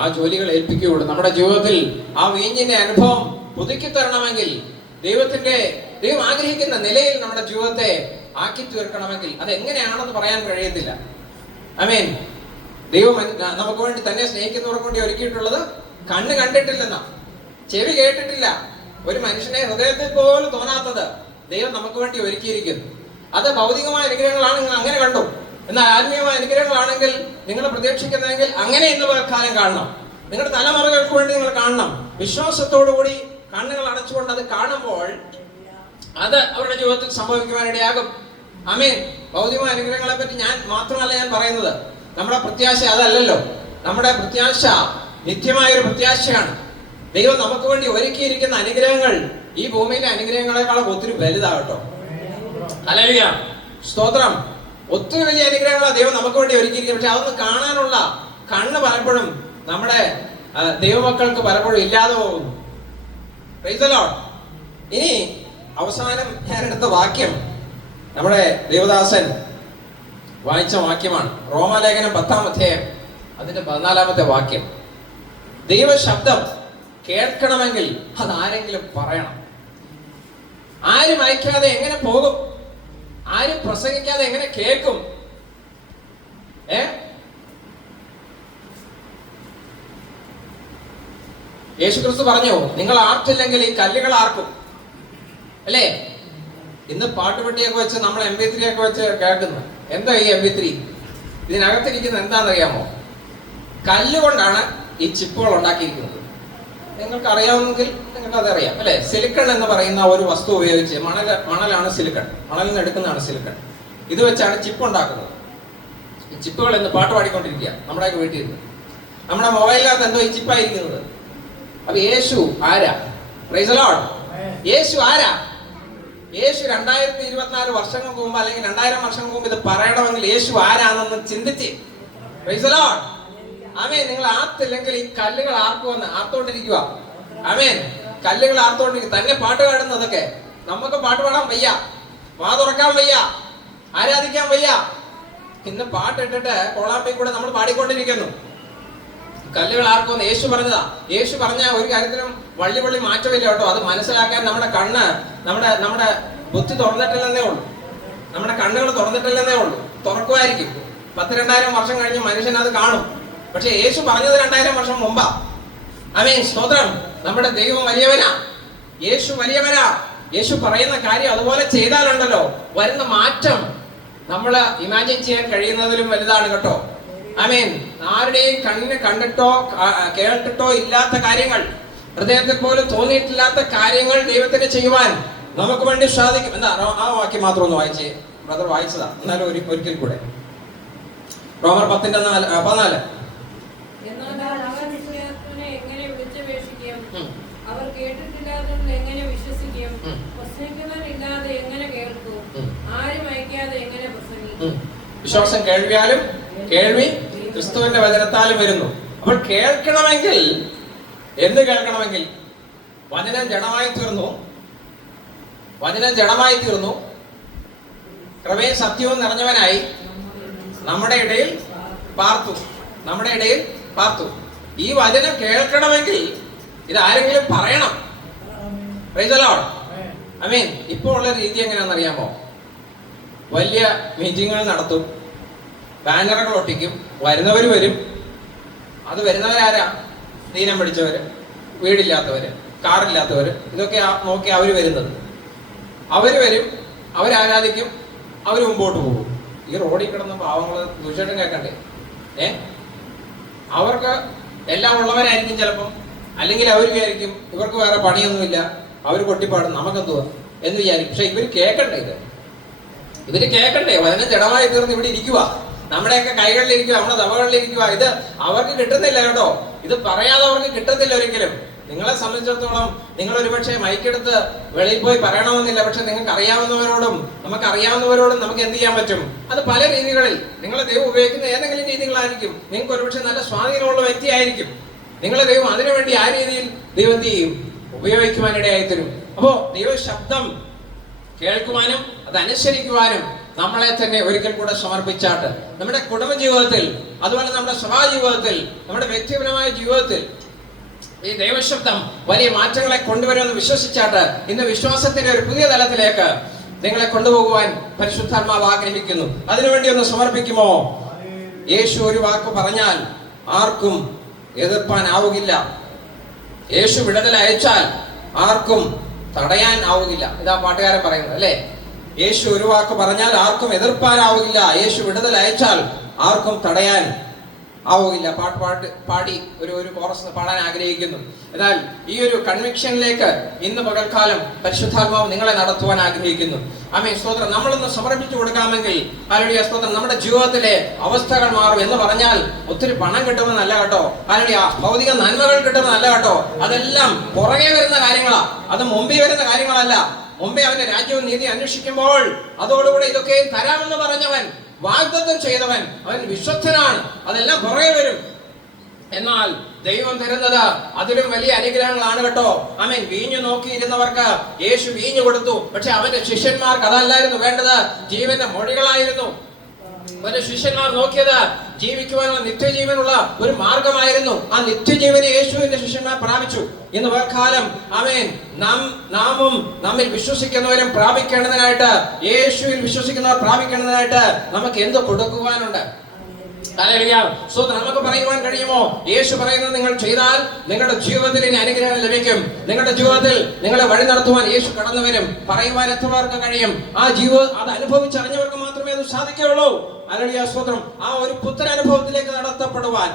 ആ ജോലികൾ ഏൽപ്പിക്കുകയുള്ളൂ. നമ്മുടെ ജീവിതത്തിൽ ആ വീഞ്ഞിന്റെ അനുഭവം പുതുക്കി തരണമെങ്കിൽ ദൈവം ആഗ്രഹിക്കുന്ന നിലയിൽ നമ്മുടെ ജീവിതത്തെ ആക്കി തീർക്കണമെങ്കിൽ അത് എങ്ങനെയാണെന്ന് പറയാൻ കഴിയത്തില്ല. ആമേൻ. ദൈവം നമുക്ക് വേണ്ടി തന്നെ സ്നേഹിക്കുന്നവർക്ക് വേണ്ടി ഒരുക്കിയിട്ടുള്ളത് കണ്ണ് കണ്ടിട്ടില്ലെന്ന, ചെവി കേട്ടിട്ടില്ല, ഒരു മനുഷ്യനെ ഹൃദയത്തിൽ പോലും തോന്നാത്തത് ദൈവം നമുക്ക് വേണ്ടി ഒരുക്കിയിരിക്കുന്നു. അത് ഭൗതികമായ അനുഗ്രഹങ്ങളാണ്, നിങ്ങൾ അങ്ങനെ കണ്ടു. എന്നാൽ ആത്മീയമായ അനുഗ്രഹങ്ങളാണെങ്കിൽ നിങ്ങൾ പ്രതീക്ഷിക്കുന്നതെങ്കിൽ അങ്ങനെ ഇന്ന് കാലം കാണണം. നിങ്ങളുടെ തലമുറകൾക്ക് വേണ്ടി നിങ്ങൾ കാണണം. വിശ്വാസത്തോടുകൂടി കണ്ണുകൾ അടച്ചുകൊണ്ട് അത് കാണുമ്പോൾ അത് അവരുടെ ജീവിതത്തിൽ സംഭവിക്കുവാനിടയാകും. ആമേൻ. ഭൗതികമായ അനുഗ്രഹങ്ങളെ പറ്റി മാത്രമല്ല ഞാൻ പറയുന്നത്. നമ്മുടെ പ്രത്യാശ അതല്ലല്ലോ. നമ്മുടെ പ്രത്യാശ നിത്യമായ ഒരു പ്രത്യാശയാണ്. ദൈവം നമുക്ക് വേണ്ടി ഒരുക്കിയിരിക്കുന്ന അനുഗ്രഹങ്ങൾ ഈ ഭൂമിയിലെ അനുഗ്രഹങ്ങളെക്കാളും ഒത്തിരി വലുതാകട്ടോ. ഹല്ലേലൂയ, സ്തോത്രം. ഒത്തിരി വലിയ അനുഗ്രഹങ്ങളാണ് ദൈവം നമുക്ക് വേണ്ടി ഒരുക്കിയിരിക്കുന്നത്. പക്ഷെ അതൊന്ന് കാണാനുള്ള കണ്ണ് പലപ്പോഴും നമ്മുടെ ദൈവമക്കൾക്ക് പലപ്പോഴും ഇല്ലാതെ പോകുന്നു. Price the Lord. ഇനി അവസാനം ഞാൻ എടുത്ത വാക്യം നമ്മുടെ ദേവദാസൻ വായിച്ച വാക്യമാണ്. റോമാലേഖനം 10-ാം അധ്യായം അതിന്റെ 14-ാമത്തെ വാക്യം. ദൈവശബ്ദം കേൾക്കണമെങ്കിൽ അത് ആരെങ്കിലും പറയണം. ആരും അയക്കാതെ എങ്ങനെ പോകും? ആരും പ്രസംഗിക്കാതെ എങ്ങനെ കേൾക്കും? യേശുക്രിസ്തു പറഞ്ഞു, നിങ്ങൾ ആർട്ടില്ലെങ്കിൽ ഈ കല്ലുകൾ ആർക്കും. അല്ലേ? ഇന്ന് പാട്ടുപെട്ടിയൊക്കെ വെച്ച് നമ്മൾ MP3 ഒക്കെ വെച്ച് കേൾക്കുന്നത്. എന്താ ഈ MP3? ഇതിനകത്തിരിക്കുന്നത് എന്താണെന്നറിയാമോ? കല്ലുകൊണ്ടാണ് ഈ ചിപ്പുകൾ ഉണ്ടാക്കിയിരിക്കുന്നത്. നിങ്ങൾക്ക് അറിയാമെങ്കിൽ നിങ്ങൾക്ക് അതറിയാം അല്ലെ? സിലിക്കൺ എന്ന് പറയുന്ന ഒരു വസ്തു ഉപയോഗിച്ച് മണലാണ് സിലിക്കൺ, മണലിൽ നിന്ന് എടുക്കുന്നതാണ് സിലിക്കൺ. ഇത് വെച്ചാണ് ചിപ്പ് ഉണ്ടാക്കുന്നത്. ഈ ചിപ്പുകൾ എന്ന് പാട്ട് പാടിക്കൊണ്ടിരിക്കുക നമ്മുടെയൊക്കെ വീട്ടിൽ നിന്ന്. നമ്മുടെ മൊബൈലിനകത്ത് എന്തോ ഈ ചിപ്പായിരിക്കുന്നത്. അപ്പൊ യേശു ആരാ? Price the Lord. യേശു ആരാ? യേശു 2024 വർഷങ്ങൾക്ക് മുമ്പ് അല്ലെങ്കിൽ 2000 വർഷങ്ങൾക്ക് മുമ്പ് ഇത് പറയണമെങ്കിൽ യേശു ആരാണെന്ന് ചിന്തിച്ച്. Praise the lord. ആമേൻ. നിങ്ങൾ ആർത്തില്ലെങ്കിൽ ഈ കല്ലുകൾ ആർക്കുമെന്ന് ആർത്തോണ്ടിരിക്കുക. ആമേൻ. കല്ലുകൾ ആർത്തോണ്ടിരിക്കുക. തന്നെ പാട്ട് പാടുന്നതൊക്കെ നമുക്ക് പാട്ട് പാടാൻ വയ്യ, വാ തുറക്കാൻ വയ്യ, ആരാധിക്കാൻ വയ്യ. ഇന്ന് പാട്ടിട്ടിട്ട് കോളാമ്പി കൂടെ നമ്മൾ പാടിക്കൊണ്ടിരിക്കുന്നു. കല്ലുകൾ ആർക്കുമെന്ന് യേശു പറഞ്ഞതാ. യേശു പറഞ്ഞ ഒരു കാര്യത്തിലും വള്ളി മാറ്റമില്ല കേട്ടോ. അത് മനസ്സിലാക്കാൻ നമ്മുടെ കണ്ണ്, നമ്മുടെ ബുദ്ധി തുറന്നിട്ടില്ലെന്നേ ഉള്ളൂ. നമ്മുടെ കണ്ണുകൾ തുറന്നിട്ടില്ലെന്നേ ഉള്ളൂ. തുറക്കുമായിരിക്കും. 10,000-2000 വർഷം കഴിഞ്ഞ് മനുഷ്യൻ അത് കാണും. പക്ഷെ യേശു പറഞ്ഞത് 2000 വർഷം മുമ്പാ. ആമേൻ, സ്തോത്രം. നമ്മുടെ ദൈവം വലിയവനാ, യേശു വലിയവനാ. യേശു പറയുന്ന കാര്യം അതുപോലെ ചെയ്താലുണ്ടല്ലോ വരുന്ന മാറ്റം നമ്മൾ ഇമാജിൻ ചെയ്യാൻ കഴിയുന്നതിലും വലുതാണ് കേട്ടോ. ആമേൻ. ആരുടെയും കണ്ണിന് കണ്ടിട്ടോ കേട്ടിട്ടോ ഇല്ലാത്ത കാര്യങ്ങൾ, ഹൃദയത്തിൽ പോലും തോന്നിയിട്ടില്ലാത്ത കാര്യങ്ങൾ ദൈവത്തിന് ചെയ്യുവാൻ നമുക്ക് വേണ്ടി സാധിക്കും. എന്താ ആ വാക്യം മാത്രം ഒന്ന് വായിച്ചേ. ബ്രദർ വായിച്ചതാ, എന്നാലും ഒരിക്കൽ കൂടെ. റോമർ 10:14. അവർ കേട്ടിട്ടില്ലാത്തത് എങ്ങനെ വിശ്വസിക്കും? പ്രസംഗിക്കുന്നവരില്ലാതെ എങ്ങനെ കേൾക്കും? ആരും അയക്കാതെ എങ്ങനെ പ്രസംഗിക്കും? വിശ്വാസം കേൾവിയാലും കേൾവി ക്രിസ്തുവിന്റെ വചനത്താലും വരുന്നു. അപ്പോൾ കേൾക്കണമെങ്കിൽ എന്ത് കേൾക്കണമെങ്കിൽ? വചനം ജഡമായി തീർന്നു, കൃപയും സത്യവും നിറഞ്ഞവനായി നമ്മുടെ ഇടയിൽ പാർത്തു. ഈ വചനം കേൾക്കണമെങ്കിൽ ഇത് ആരെങ്കിലും പറയണം. Praise the lord. ആമേൻ. ഇപ്പോൾ ഉള്ള രീതി എങ്ങനെയാണെന്നറിയാമോ? വലിയ മീറ്റിങ്ങുകൾ നടത്തും, ബാനറുകൾ ഒട്ടിക്കും, വരുന്നവർ വരും. അത് വരുന്നവരാരാ? ദീനം പിടിച്ചവര്, വീടില്ലാത്തവര്, കാറില്ലാത്തവര്, ഇതൊക്കെ നോക്കി അവര് വരുന്നത്. അവര് വരും, അവരാരാധിക്കും, അവര് മുമ്പോട്ട് പോകും. ഈ റോഡിൽ കിടന്ന പാവങ്ങള് ദുശ്ശേഷം കേൾക്കണ്ടേ? അവർക്ക് എല്ലാം ഉള്ളവരായിരിക്കും ചിലപ്പം. അല്ലെങ്കിൽ അവർ വിചാരിക്കും ഇവർക്ക് വേറെ പണിയൊന്നുമില്ല, അവർ കൊട്ടിപ്പാടും, നമുക്കെന്തുവാ എന്ന് വിചാരിക്കും. പക്ഷെ ഇവര് കേൾക്കണ്ടേ? ഇവര് കേൾക്കണ്ടേ? വചനം ജഡമായി തീർന്ന് ഇവിടെ ഇരിക്കുക, നമ്മുടെയൊക്കെ കൈകളിലിരിക്കുക, നമ്മുടെ ദവകളിലിരിക്കുക. ഇത് അവർക്ക് കിട്ടുന്നില്ല കേട്ടോ. ഇത് പറയാതെ അവർക്ക് കിട്ടുന്നില്ല ഒരിക്കലും. നിങ്ങളെ സംബന്ധിച്ചിടത്തോളം നിങ്ങൾ ഒരുപക്ഷെ മൈക്കെടുത്ത് വെളിയിൽ പോയി പറയണമെന്നില്ല. പക്ഷെ നിങ്ങൾക്ക് അറിയാവുന്നവരോടും നമുക്ക് എന്ത് ചെയ്യാൻ പറ്റും? അത് പല രീതികളിൽ നിങ്ങളെ ദൈവം ഉപയോഗിക്കുന്ന ഏതെങ്കിലും രീതികളായിരിക്കും. നിങ്ങൾക്ക് ഒരുപക്ഷെ നല്ല സ്വാധീനമുള്ള വ്യക്തിയായിരിക്കും. നിങ്ങളെ ദൈവം അതിനുവേണ്ടി ആ രീതിയിൽ ദൈവം എന്ത് ചെയ്യും? ഉപയോഗിക്കുവാനിടയായി തരും. അപ്പോ ദൈവ ശബ്ദം കേൾക്കുവാനും അതനുസരിക്കുവാനും നമ്മളെ തന്നെ ഒരിക്കൽ കൂടെ സമർപ്പിച്ചാട്ട് നമ്മുടെ കുടുംബ ജീവിതത്തിൽ, അതുപോലെ നമ്മുടെ സഭാ ജീവിതത്തിൽ, നമ്മുടെ വ്യക്തിപരമായ ജീവിതത്തിൽ ഈ ദൈവശബ്ദം വലിയ മാറ്റങ്ങളെ കൊണ്ടുവരുമെന്ന് വിശ്വസിച്ചാട്ട് ഇന്ന് വിശ്വാസത്തിന്റെ ഒരു പുതിയ തലത്തിലേക്ക് നിങ്ങളെ കൊണ്ടുപോകുവാൻ പരിശുദ്ധാത്മാവ് ആഗ്രഹിക്കുന്നു. അതിനുവേണ്ടി ഒന്ന് സമർപ്പിക്കുമോ? യേശു ഒരു വാക്ക് പറഞ്ഞാൽ ആർക്കും എതിർപ്പാനാവുകില്ല. യേശു വിടുതൽ അയച്ചാൽ ആർക്കും തടയാൻ ആവുകില്ല. ഇതാ പാട്ടുകാരൻ പറയുന്നത് അല്ലേ? യേശു ഒരു വാക്ക് പറഞ്ഞാൽ ആർക്കും എതിർപ്പാനാവുകില്ല. യേശു വിടുതൽ അയച്ചാൽ ആർക്കും തടയാൻ ആവുകില്ല. പാടി ഒരു കോറസ് പാടാൻ ആഗ്രഹിക്കുന്നു. എന്നാൽ ഈ ഒരു കൺവിക്ഷനിലേക്ക് ഇന്ന് പകൽക്കാലം പരിശുദ്ധാത്മാവ് നിങ്ങളെ നടത്തുവാൻ ആഗ്രഹിക്കുന്നു. ആമേൻ, സ്തോത്രം. നമ്മളൊന്ന് സമർപ്പിച്ചു കൊടുക്കാമെങ്കിൽ ഹല്ലേലൂയ, സ്തോത്രം, നമ്മുടെ ജീവിതത്തിലെ അവസ്ഥകൾ മാറും. എന്ന് പറഞ്ഞാൽ ഒത്തിരി പണം കിട്ടുമെന്നല്ല കേട്ടോ, ഹല്ലേലൂയ, ഭൗതിക നന്മകൾ കിട്ടുമെന്നല്ല കേട്ടോ. അതെല്ലാം പുറകെ വരുന്ന കാര്യങ്ങളാ, അത് മുമ്പിൽ വരുന്ന കാര്യങ്ങളല്ല. മുമ്പേ അവന്റെ രാജ്യവും നീതി അന്വേഷിക്കുമ്പോൾ അതോടുകൂടെ ഇതൊക്കെ തരാമെന്ന് പറഞ്ഞവൻ, വാഗ്ദത്തം ചെയ്തവൻ, അവൻ വിശ്വസ്തനാണ്. അതെല്ലാം പുറകെ വരും. എന്നാൽ ദൈവം തരുന്നത് അതിലും വലിയ അനുഗ്രഹങ്ങളാണ് കേട്ടോ. ആമേൻ. വീഞ്ഞു നോക്കിയിരുന്നവർക്ക് യേശു വീഞ്ഞു കൊടുത്തു. പക്ഷെ അവന്റെ ശിഷ്യന്മാർക്ക് അതല്ലായിരുന്നു വേണ്ടത്, ജീവന്റെ മൊഴികളായിരുന്നു. അവന്റെ ശിഷ്യന്മാർ നോക്കിയത് ജീവിക്കുവാനുള്ള നിത്യജീവനുള്ള ഒരു മാർഗമായിരുന്നു. ആ നിത്യജീവനെ യേശുവിന്റെ ശിഷ്യന്മാർ പ്രാപിച്ചു. ഇന്ന് പകൽക്കാലം ആമേൻ, നാമും നമ്മിൽ വിശ്വസിക്കുന്നവരും പ്രാപിക്കേണ്ടതിനായിട്ട്, യേശുവിൽ വിശ്വസിക്കുന്നവർ പ്രാപിക്കേണ്ടതിനായിട്ട് നമുക്ക് എന്ത് കൊടുക്കുവാനുണ്ട്? ഹല്ലേലൂയ, സ്തോത്രം. നമുക്ക് പറയുവാൻ കഴിയുമോ? യേശു പറയുന്നത് നിങ്ങൾ ചെയ്താൽ നിങ്ങളുടെ ജീവിതത്തിൽ ഇനി അനുഗ്രഹം ലഭിക്കും. നിങ്ങളുടെ ജീവിതത്തിൽ നിങ്ങളെ വഴി നടത്തുവാൻ യേശു കടന്നു വരും. പറയുവാൻ എത്രവർക്ക് കഴിയും? ആ ജീവിതം അത് അനുഭവിച്ചറിഞ്ഞവർക്ക് മാത്രമേ അത് സാധിക്കുകയുള്ളൂ. ഹല്ലേലൂയ, സ്തോത്രം. ആ ഒരു പുത്തൻ അനുഭവത്തിലേക്ക് നടത്തപ്പെടുവാൻ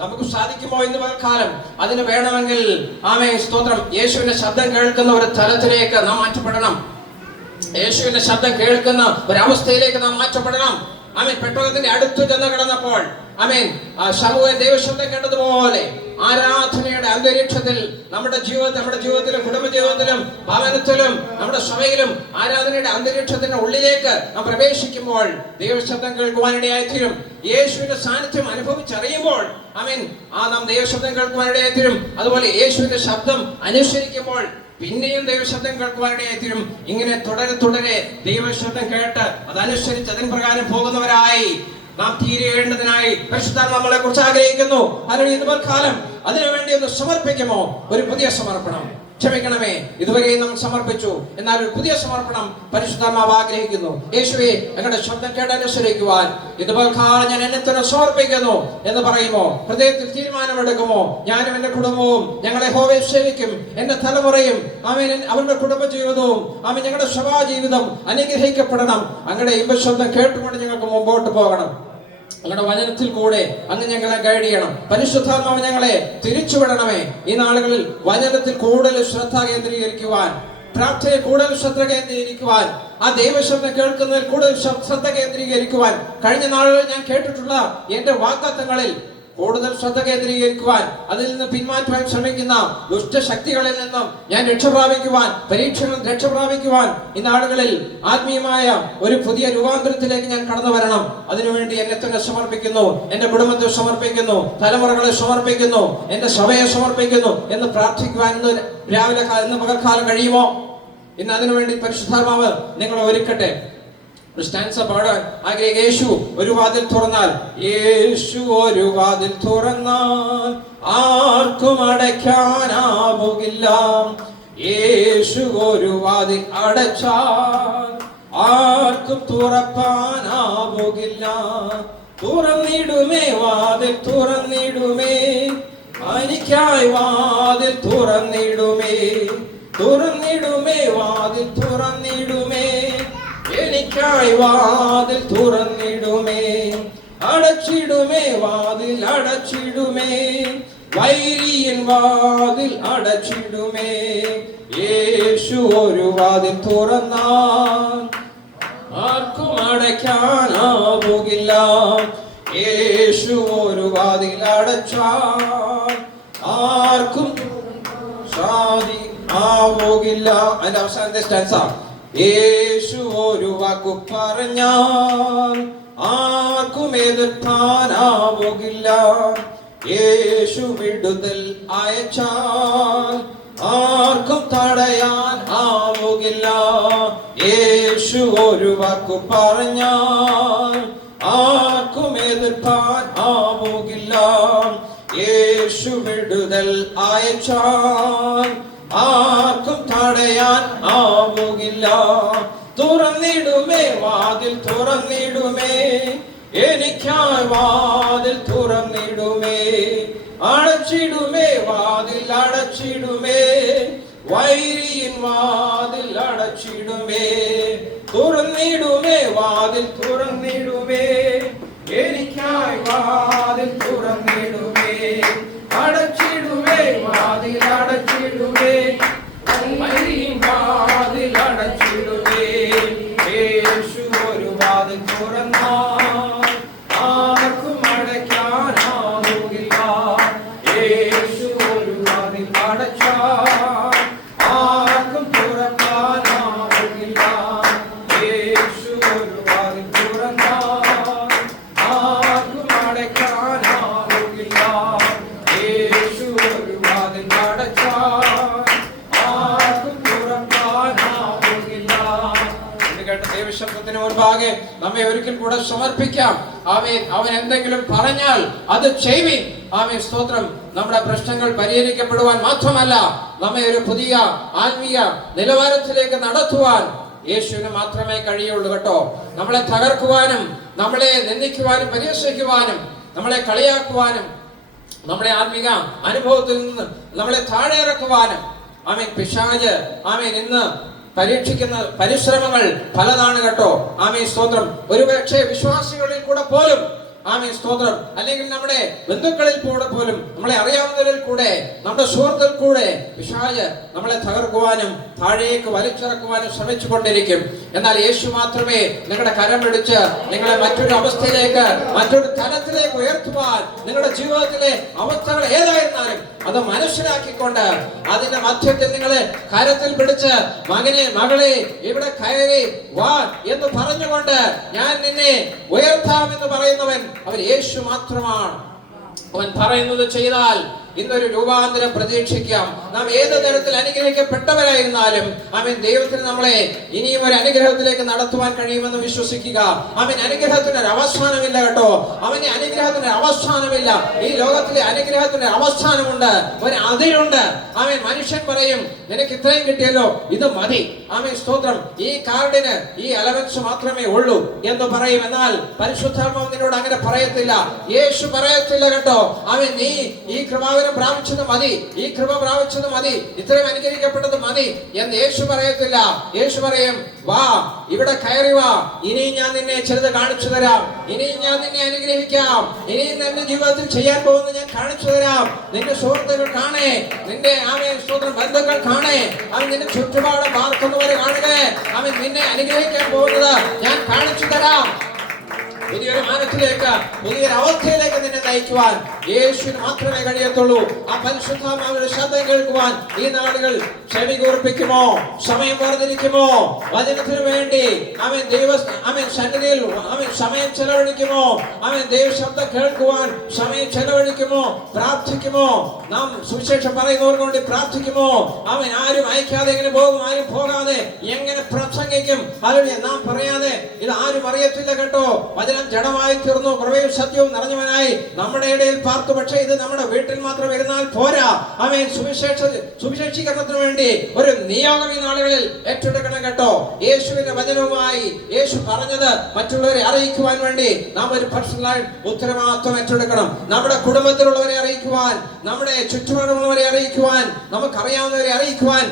നമുക്ക് സാധിക്കുമോ ഇന്ന് പകൽക്കാലം? അതിന് വേണമെങ്കിൽ ആമേൻ, സ്തോത്രം, യേശുവിന്റെ ശബ്ദം കേൾക്കുന്ന ഒരു തലത്തിലേക്ക് നാം മാറ്റപ്പെടണം. യേശുവിന്റെ ശബ്ദം കേൾക്കുന്ന ഒരവസ്ഥയിലേക്ക് നാം മാറ്റപ്പെടണം. ആമേൻ. പെട്ടകത്തിന്റെ അടുത്ത് ചെന്ന് കിടന്നപ്പോൾ ആമേൻ, ശമൂവേൽ ദൈവശബ്ദം കേട്ടതുപോലെ ആരാധനയുടെ അന്തരീക്ഷത്തിൽ നമ്മുടെ ജീവിതത്തിലും കുടുംബ ജീവിതത്തിലും ഭവനത്തിലും നമ്മുടെ സഭയിലും ആരാധനയുടെ അന്തരീക്ഷത്തിന്റെ ഉള്ളിലേക്ക് നാം പ്രവേശിക്കുമ്പോൾ ദൈവശബ്ദം കേൾക്കുവാനിടയായിത്തീരും. യേശുവിന്റെ സാന്നിധ്യം അനുഭവിച്ചറിയുമ്പോൾ ആമേൻ, നാം ദൈവശബ്ദം കേൾക്കുവാനിടയായിത്തീരും. അതുപോലെ യേശുവിന്റെ ശബ്ദം അനുസരിക്കുമ്പോൾ പിന്നെയും ദൈവശബ്ദം കേൾക്കുവാനിടയായിത്തീരും. ഇങ്ങനെ തുടരെ ദൈവശബ്ദം കേട്ട് അതനുസരിച്ച് അതിൻ പ്രകാരം പോകുന്നവരായി നാം തീരേണ്ടതിനായി പരിശുദ്ധാത്മാവ് നമ്മളെ കുറിച്ച് ആഗ്രഹിക്കുന്നു. ഹല്ലേലൂയ, ഇന്ന് പകൽക്കാലം അതിനുവേണ്ടി ഒന്ന് സമർപ്പിക്കുമോ? ഒരു പുതിയ സമർപ്പണം. ക്ഷമിക്കണമേ, ഇതുവരെയും നമ്മൾ സമർപ്പിച്ചു, എന്നാൽ ഒരു പുതിയ സമർപ്പണം പരിശുദ്ധാത്മാവ് ആഗ്രഹിക്കുന്നു. യേശുവേ, ഞങ്ങളുടെ ശബ്ദം കേട്ടനുസരിക്കുവാൻ ഇന്ന് പകൽക്കാലം ഞാൻ എന്നെ തന്നെ സമർപ്പിക്കുന്നു എന്ന് പറയുമോ? ഹൃദയത്തിൽ തീരുമാനമെടുക്കുമോ? ഞാനും എന്റെ കുടുംബവും ഞങ്ങളെ യഹോവയെ സേവിക്കും. എന്റെ തലമുറയും ആമേൻ, അവരുടെ കുടുംബ ജീവിതവും ആമേൻ, ഞങ്ങളുടെ സഭാ ജീവിതം അനുഗ്രഹിക്കപ്പെടണം. അങ്ങയുടെ ഇമ്പശബ്ദം കേട്ടുകൊണ്ട് ഞങ്ങൾക്ക് മുമ്പോട്ട് പോകണം. അങ്ങയുടെ വചനത്തിൽ കൂടെ അങ്ങ് ഞങ്ങളെ ഗൈഡ് ചെയ്യണം. പരിശുദ്ധാത്മാവ് ഞങ്ങളെ തിരിച്ചുവിടണമേ. ഈ നാളുകളിൽ വചനത്തിൽ കൂടുതൽ ശ്രദ്ധ കേന്ദ്രീകരിക്കുവാൻ, പ്രാർത്ഥനയിൽ കൂടുതൽ ശ്രദ്ധ കേന്ദ്രീകരിക്കുവാൻ, ആ ദൈവശബ്ദം കേൾക്കുന്നതിൽ കൂടുതൽ ശ്രദ്ധ കേന്ദ്രീകരിക്കുവാൻ, കഴിഞ്ഞ നാളുകളിൽ ഞാൻ കേട്ടിട്ടുള്ള എന്റെ വാഗ്ദത്തങ്ങളിൽ കൂടുതൽ ശ്രദ്ധ കേന്ദ്രീകരിക്കുവാൻ, അതിൽ നിന്ന് പിന്മാറ്റുവാൻ ശ്രമിക്കുന്ന ദുഷ്ടശക്തികളിൽ നിന്നും ഞാൻ രക്ഷപ്രാപിക്കുവാൻ, പരീക്ഷകളിൽ രക്ഷപ്രാപിക്കുവാൻ ഈ നാളുകളിൽ ആത്മീയമായ ഒരു പുതിയ രൂപാന്തരത്തിലേക്ക് ഞാൻ കടന്നു വരണം. അതിനുവേണ്ടി എന്നെ തന്നെ സമർപ്പിക്കുന്നു, എന്റെ കുടുംബത്തെ സമർപ്പിക്കുന്നു, തലമുറകളെ സമർപ്പിക്കുന്നു, എന്റെ സഭയെ സമർപ്പിക്കുന്നു എന്ന് പ്രാർത്ഥിക്കുവാൻ ഇന്ന് പകൽക്കാലം കഴിയുമോ? ഇന്ന് അതിനുവേണ്ടി പരിശുദ്ധാത്മാവ് നിങ്ങളെ ഒരുക്കട്ടെ. പാടാൻ ആഗ്രഹിക്കുക. യേശു ഒരു വാതിൽ തുറന്നാൽ, യേശു ഒരു വാതിൽ തുറന്നാൽ ആർക്കും അടയ്ക്കാനാവുകില്ല. യേശു ഒരു വാതിൽ അടച്ചാൽ ആർക്കും തുറക്കാനാവുകില്ല. തുറന്നിടുമേ വാതിൽ, തുറന്നിടുമേ, എനിക്കായി വാതിൽ തുറന്നിടുമേ, തുറന്നിടുമേ വാതിൽ, തുറന്നിടുമേ, എനിക്കായി വാതിൽ തുറന്നിടുമേ. അടച്ചിടുമേ വാതിൽ, അടച്ചിടുമേ, വൈരിയൻ വാതിൽ അടച്ചിടുമേ. യേശു ഒരു വാതിൽ തുറന്നാൽ ആർക്കും അടയ്ക്കാനാവുകില്ല. യേശു ഒരു വാതിൽ അടച്ചാൽ ആർക്കും ആവുകില്ല. അതിന്റെ അവസാനത്തെ സ്റ്റാൻസ, യേശു ഒരു വാക്കു പറഞ്ഞാൽ ആർക്കും എതിർക്കാനാവുകില്ല. യേശു വിടുതൽ അയച്ചാൽ ആർക്കും തടയാൻ ആവുകില്ല. യേശു ഒരു വാക്കു പറഞ്ഞാൽ ആർക്കും എതിർക്കാൻ ആവുകില്ല. യേശു വിടുതൽ അയച്ചാൽ ആർക്കും തടയാൻ ആവുകില്ല. തുറന്നിടുമേ വാതിൽ തുറന്നിടുമേ, എനിക്കായി വാതിൽ തുറന്നിടുമേ. അടച്ചിടുമേ വാതിൽ അടച്ചിടുമേ, വൈരിയിൻ വാതിൽ അടച്ചിടുമേ. തുറന്നിടുമേ വാതിൽ തുറന്നിടുമേ, എനിക്കായി വാതിൽ തുറന്നിടുമേ. അടച്ചിടുമേ വാതിൽ അടച്ചിടുമേ, വൈരിയിൻ വാതിൽ അടച്ചിടുമേ. യേശു ഒരു വാതിൽ തുറന്നാൽ ആർക്കും അടയ്ക്കാനാവുകില്ല. യേശു ഒരു വാതിൽ അടച്ചാൽ ആർക്കും തുറക്കാനാവുകില്ല. യേശു ഒരു വാതിൽ തുറന്നാൽ ആർക്കും അടയ്ക്കാനാവുകില്ല. യേശു ഒരു വാതിൽ അടച്ചാൽ ആർക്കും തുറക്കാനാവുകില്ല. ഇത് കേട്ട ദൈവശബ്ദത്തിന് മുൻപാകെ നമ്മെ ഒരിക്കൽ കൂടെ സമർപ്പിക്കാം. ആമേൻ. അവൻ എന്തെങ്കിലും പറഞ്ഞാൽ അത് ചെയ്യുവിൻ. ആമേൻ. സ്തോത്രം. നമ്മുടെ പ്രശ്നങ്ങൾ പരിഹരിക്കപ്പെടുവാൻ മാത്രമല്ല, നമ്മെ ഒരു പുതിയ ആത്മീയ നിലവാരത്തിലേക്ക് നടത്തുവാൻ യേശുവിന് മാത്രമേ കഴിയുള്ളൂ കേട്ടോ. നമ്മളെ തകർക്കുവാനും നമ്മളെ നിന്ദിക്കുവാനും പരിഹസിക്കുവാനും നമ്മളെ കളിയാക്കുവാനും നമ്മുടെ ആത്മീക അനുഭവത്തിൽ നിന്ന് നമ്മളെ താഴെ ഇറക്കുവാനും ആമേൻ പിശാച് ആമേൻ ഇന്ന് പരീക്ഷിക്കുന്ന പരിശ്രമങ്ങൾ പലതാണ് കേട്ടോ. ആമേൻ. സ്തോത്രം. ഒരുപക്ഷെ വിശ്വാസികളിൽ കൂടെ പോലും ആമേൻ. സ്തോത്രം. അല്ലെങ്കിൽ നമ്മുടെ ബന്ധുക്കളിൽ കൂടെ പോലും, നമ്മളെ അറിയാവുന്നവരിൽ കൂടെ, നമ്മുടെ സുഹൃത്തിൽ കൂടെ പിശാച് നമ്മളെ തകർക്കുവാനും താഴേക്ക് വലിച്ചിറക്കുവാനും ശ്രമിച്ചു കൊണ്ടിരിക്കും. എന്നാൽ യേശു മാത്രമേ നിങ്ങളുടെ കരം പിടിച്ച് നിങ്ങളെ മറ്റൊരു അവസ്ഥയിലേക്ക്, മറ്റൊരു തലത്തിലേക്ക് ഉയർത്തുവാൻ, നിങ്ങളുടെ ജീവിതത്തിലെ അവസ്ഥകൾ ഏതായിരുന്നാലും അത് മനസ്സിലാക്കിക്കൊണ്ട് അതിന്റെ മധ്യത്തിൽ നിങ്ങളെ കരത്തിൽ പിടിച്ച് മകനെ മകളെ ഇവിടെ കയറി വാ എന്ന് പറഞ്ഞുകൊണ്ട് ഞാൻ നിന്നെ ഉയർത്താമെന്ന് പറയുന്നവൻ അവൻ യേശു മാത്രമാണ്. അവൻ പറയുന്നത് ചെയ്താൽ ഇന്നൊരു രൂപാന്തരം പ്രതീക്ഷിക്കാം. നാം ഏത് തരത്തിൽ അനുഗ്രഹിക്കപ്പെട്ടവരായിരുന്നാലും അവൻ ദൈവത്തിന് നമ്മളെ ഇനിയും ഒരു അനുഗ്രഹത്തിലേക്ക് നടത്തുവാൻ കഴിയുമെന്ന് വിശ്വസിക്കുക. അവൻ അനുഗ്രഹത്തിന് ഒരു അവസാനമില്ല കേട്ടോ. അവന് അനുഗ്രഹത്തിന് അവസാനമില്ല. ഈ ലോകത്തിലെ അനുഗ്രഹത്തിന് അവസാനമുണ്ട്, ഒരു അതിരുണ്ട്. അവൻ മനുഷ്യൻ പറയും നിനക്ക് ഇത്രയും കിട്ടിയല്ലോ, ഇത് മതി. ആമേൻ. സ്തോത്രം. ഈ കാർഡിന് ഈ അലവൻസ് മാത്രമേ ഉള്ളൂ എന്ന് പറയും. എന്നാൽ പരിശുദ്ധാത്മാവ് നിന്നോട് അങ്ങനെ പറയത്തില്ല. യേശു പറയത്തില്ല കേട്ടോ. അവൻ നീ ഈ കൃപാവരം പ്രാപിച്ചത് മതി, ഈ കൃപ പ്രാപിച്ചത് മതി, ഇത്രയും അനുഗ്രഹിക്കപ്പെട്ടത് മതി എന്ന് യേശു പറയത്തില്ല. യേശു പറയും വാ ഇവിടെ കയറി വാ, ഇനിയും ഞാൻ നിന്നെ ചിലത് കാണിച്ചു തരാം, ഇനിയും ഞാൻ നിന്നെ അനുഗ്രഹിക്കാം, ഇനിയും നിന്റെ ജീവിതത്തിൽ ചെയ്യാൻ പോകുന്നത് ഞാൻ കാണിച്ചു തരാം. നിന്റെ സുഹൃത്തുക്കൾ കാണേ, നിന്റെ ആമേൻ സ്തോത്രം ബന്ധുക്കൾ കാണേ, അവൻ നിന്റെ ചുറ്റുപാട് പാർക്കുന്നവരെ കാണുക, അവൻ നിന്നെ അനുഗ്രഹിക്കാൻ പോകുന്നത് ഞാൻ കാണിച്ചു തരാം. പുതിയൊരു മാനത്തിലേക്ക്, പുതിയൊരു അവസ്ഥയിലേക്ക് നിന്നെ നയിക്കുവാൻ യേശുവിന് മാത്രമേ കഴിയത്തുള്ളൂ. ആ പരിശുദ്ധാത്മാവിന്റെ ശബ്ദം കേൾക്കുവാൻ ഈ നാളുകൾ ചെവി കൂർപ്പിക്കുമോ? സമയം വേർതിരിക്കുമോ? വചനത്തിന് വേണ്ടി അവൻ സന്നിധിയിൽ സമയം ചെലവഴിക്കുമോ? അവൻ ദൈവശബ്ദം കേൾക്കുവാൻ സമയം ചെലവഴിക്കുമോ? പ്രാർത്ഥിക്കുമോ? നാം സുവിശേഷം പറയുന്നവർക്ക് വേണ്ടി പ്രാർത്ഥിക്കുമോ? അവൻ ആരും അയക്കാതെ എങ്ങനെ പോകും? ആരും പോകാതെ എങ്ങനെ പ്രസംഗിക്കും? അതിന് നാം പറയാതെ ഇത് ആരും അറിയത്തില്ല കേട്ടോ. വചനം ജഡമായി തീർന്നു, കൃപയും സത്യവും നിറഞ്ഞവനായി നമ്മുടെ ഇടയിൽ പാർത്തു. പക്ഷേ ഇത് നമ്മുടെ വീട്ടിൽ മാത്രം ഇരുന്നാൽ പോരാ. അവൻ സുവിശേഷീകരണത്തിന് വേണ്ടി ഒരു നിയോഗം ഈ നാളുകളിൽ ഏറ്റെടുക്കണം കേട്ടോ. യേശുവിന്റെ വചനവുമായി യേശു പറഞ്ഞത് മറ്റുള്ളവരെ അറിയിക്കുവാൻ വേണ്ടി നാം ഒരു പേഴ്സണൽ ഉത്തരവാദിത്വം ഏറ്റെടുക്കണം. നമ്മുടെ കുടുംബത്തിലുള്ളവരെ അറിയിക്കുവാൻ, നമ്മുടെ ചുറ്റുപാടുള്ളവരെ അറിയിക്കുവാൻ, നമുക്കറിയാവുന്നവരെ അറിയിക്കുവാൻ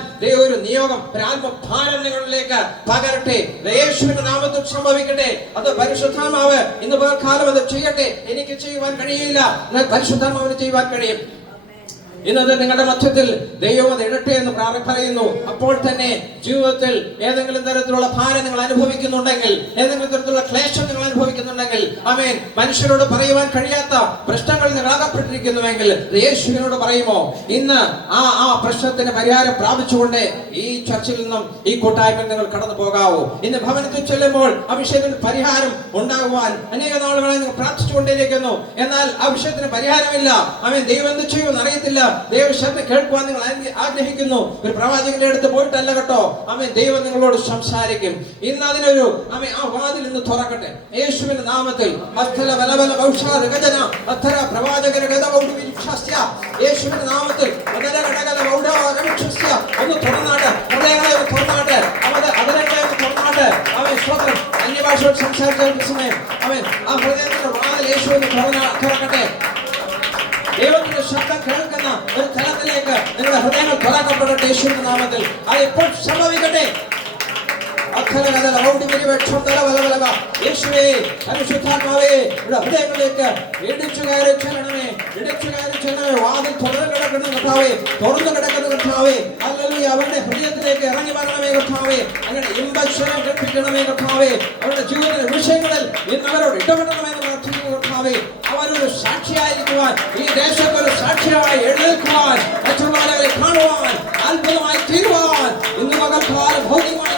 ഒരു നിയോഗം, ഒരു ആത്മഭാരം നിങ്ങളിലേക്ക് പകരട്ടെ. യേശുവിന്റെ നാമത്തിൽ സംഭവിക്കട്ടെ. അത് പരിശുദ്ധാത്മാവ് ഇന്ന് പകൽക്കാലം അത് ചെയ്യട്ടെ. എനിക്ക് ചെയ്യുവാൻ കഴിയില്ല, എന്നാൽ പരിശുദ്ധാത്മാവിന് ചെയ്യുവാൻ കഴിയും. ഇന്നത് നിങ്ങളുടെ മധ്യത്തിൽ ദൈവം അത് ഇടട്ടെ എന്ന് പറയുന്നു. അപ്പോൾ തന്നെ ജീവിതത്തിൽ ഏതെങ്കിലും തരത്തിലുള്ള ഭാരം നിങ്ങൾ അനുഭവിക്കുന്നുണ്ടെങ്കിൽ, ഏതെങ്കിലും തരത്തിലുള്ള ക്ലേശം നിങ്ങൾ അനുഭവിക്കുന്നുണ്ടെങ്കിൽ, ആമേൻ, മനുഷ്യരോട് പറയുവാൻ കഴിയാത്ത പ്രശ്നങ്ങൾ നിങ്ങൾ അകപ്പെട്ടിരിക്കുന്നുവെങ്കിൽ യേശുവിനോട് പറയുമോ? ഇന്ന് ആ പ്രശ്നത്തിന് പരിഹാരം പ്രാപിച്ചുകൊണ്ട് ഈ ചർച്ചിൽ നിന്നും ഈ കൂട്ടായ്മയിൽ നിങ്ങൾ കടന്നു പോകാവൂ. ഇന്ന് ഭവനത്തിൽ ചെല്ലുമ്പോൾ ആ വിഷയത്തിന് പരിഹാരം ഉണ്ടാകുവാൻ അനേക നാളുകളായി നിങ്ങൾ പ്രാർത്ഥിച്ചുകൊണ്ടിരിക്കുന്നു. എന്നാൽ ആ വിഷയത്തിന് പരിഹാരമില്ല. ആമേൻ, ദൈവം എന്ത് ചെയ്യുമെന്ന് അറിയത്തില്ല. ദൈവശബ്ദം കേൾക്കുവാൻ നിങ്ങൾ ആഗ്രഹിക്കുന്നു. ഒരു പ്രവാചകന്റെ അടുത്ത് പോയിട്ടല്ല കേട്ടോ. ആമേൻ, ദൈവം നിങ്ങളോട് സംസാരിക്കും. ഇന്ന് അതിനൊരു ആ വാതിൽ ഇന്ന് തുറക്കട്ടെ യേശുവിന്റെ നാമത്തിൽ. യേശുവിന്റെ നാമത്തിൽ ഒന്ന് തുറന്നാട്ട്, ഹൃദയങ്ങളെ തുറന്നാട്ട്, അതിനെ തുറന്നാട്ട്. സംസാരിച്ച സമയം അവൻ ആ ഹൃദയത്തിന്റെ വാതിൽ യേശുവിന് തുറക്കട്ടെ. ദൈവത്തിന്റെ ശബ്ദം കേൾക്കുന്ന ഒരു തലത്തിലേക്ക് നിങ്ങളുടെ ഹൃദയങ്ങൾ തുറക്കപ്പെടട്ടെ യേശുവിന്റെ നാമത്തിൽ. അത് ഇപ്പോൾ സംഭവിക്കട്ടെ. യേശുവേ, പരിശുദ്ധാത്മാവേ, ഇവിടെ ഹൃദയങ്ങളിലേക്ക് ഇടിച്ചു കയറി ചെല്ലണമേ, ഇടിച്ചു കയറി ചെല്ലണമേ. വാതിൽ തുറന്നു കിടക്കുന്ന കർത്താവേ, തുറന്നു കിടക്കുന്ന കർത്താവേ, ഹല്ലേലൂയ. അവരുടെ ഹൃദയത്തിലേക്ക് ഇറങ്ങി വരണമേ കർത്താവേ. അങ്ങനെ ഇമ്പസ്വരം കേൾപ്പിക്കണമേ കർത്താവേ. അവരുടെ ജീവിതത്തിലെ വിഷയങ്ങളിൽ ഇന്ന് അവരോട് ഇടപെടണമെന്ന് പ്രാർത്ഥിക്കുന്നു കർത്താവേ. അവരൊരു സാക്ഷിയായിരിക്കുവാൻ, ഈ ദേശത്തൊരു സാക്ഷിയായി എഴുന്നേൽക്കുവാൻ, മറ്റുള്ളവരെ കാണുവാൻ, അത്ഭുതമായി തീരുവാൻ ഇന്ന് പകൽക്കാലം ഭൗതികമായ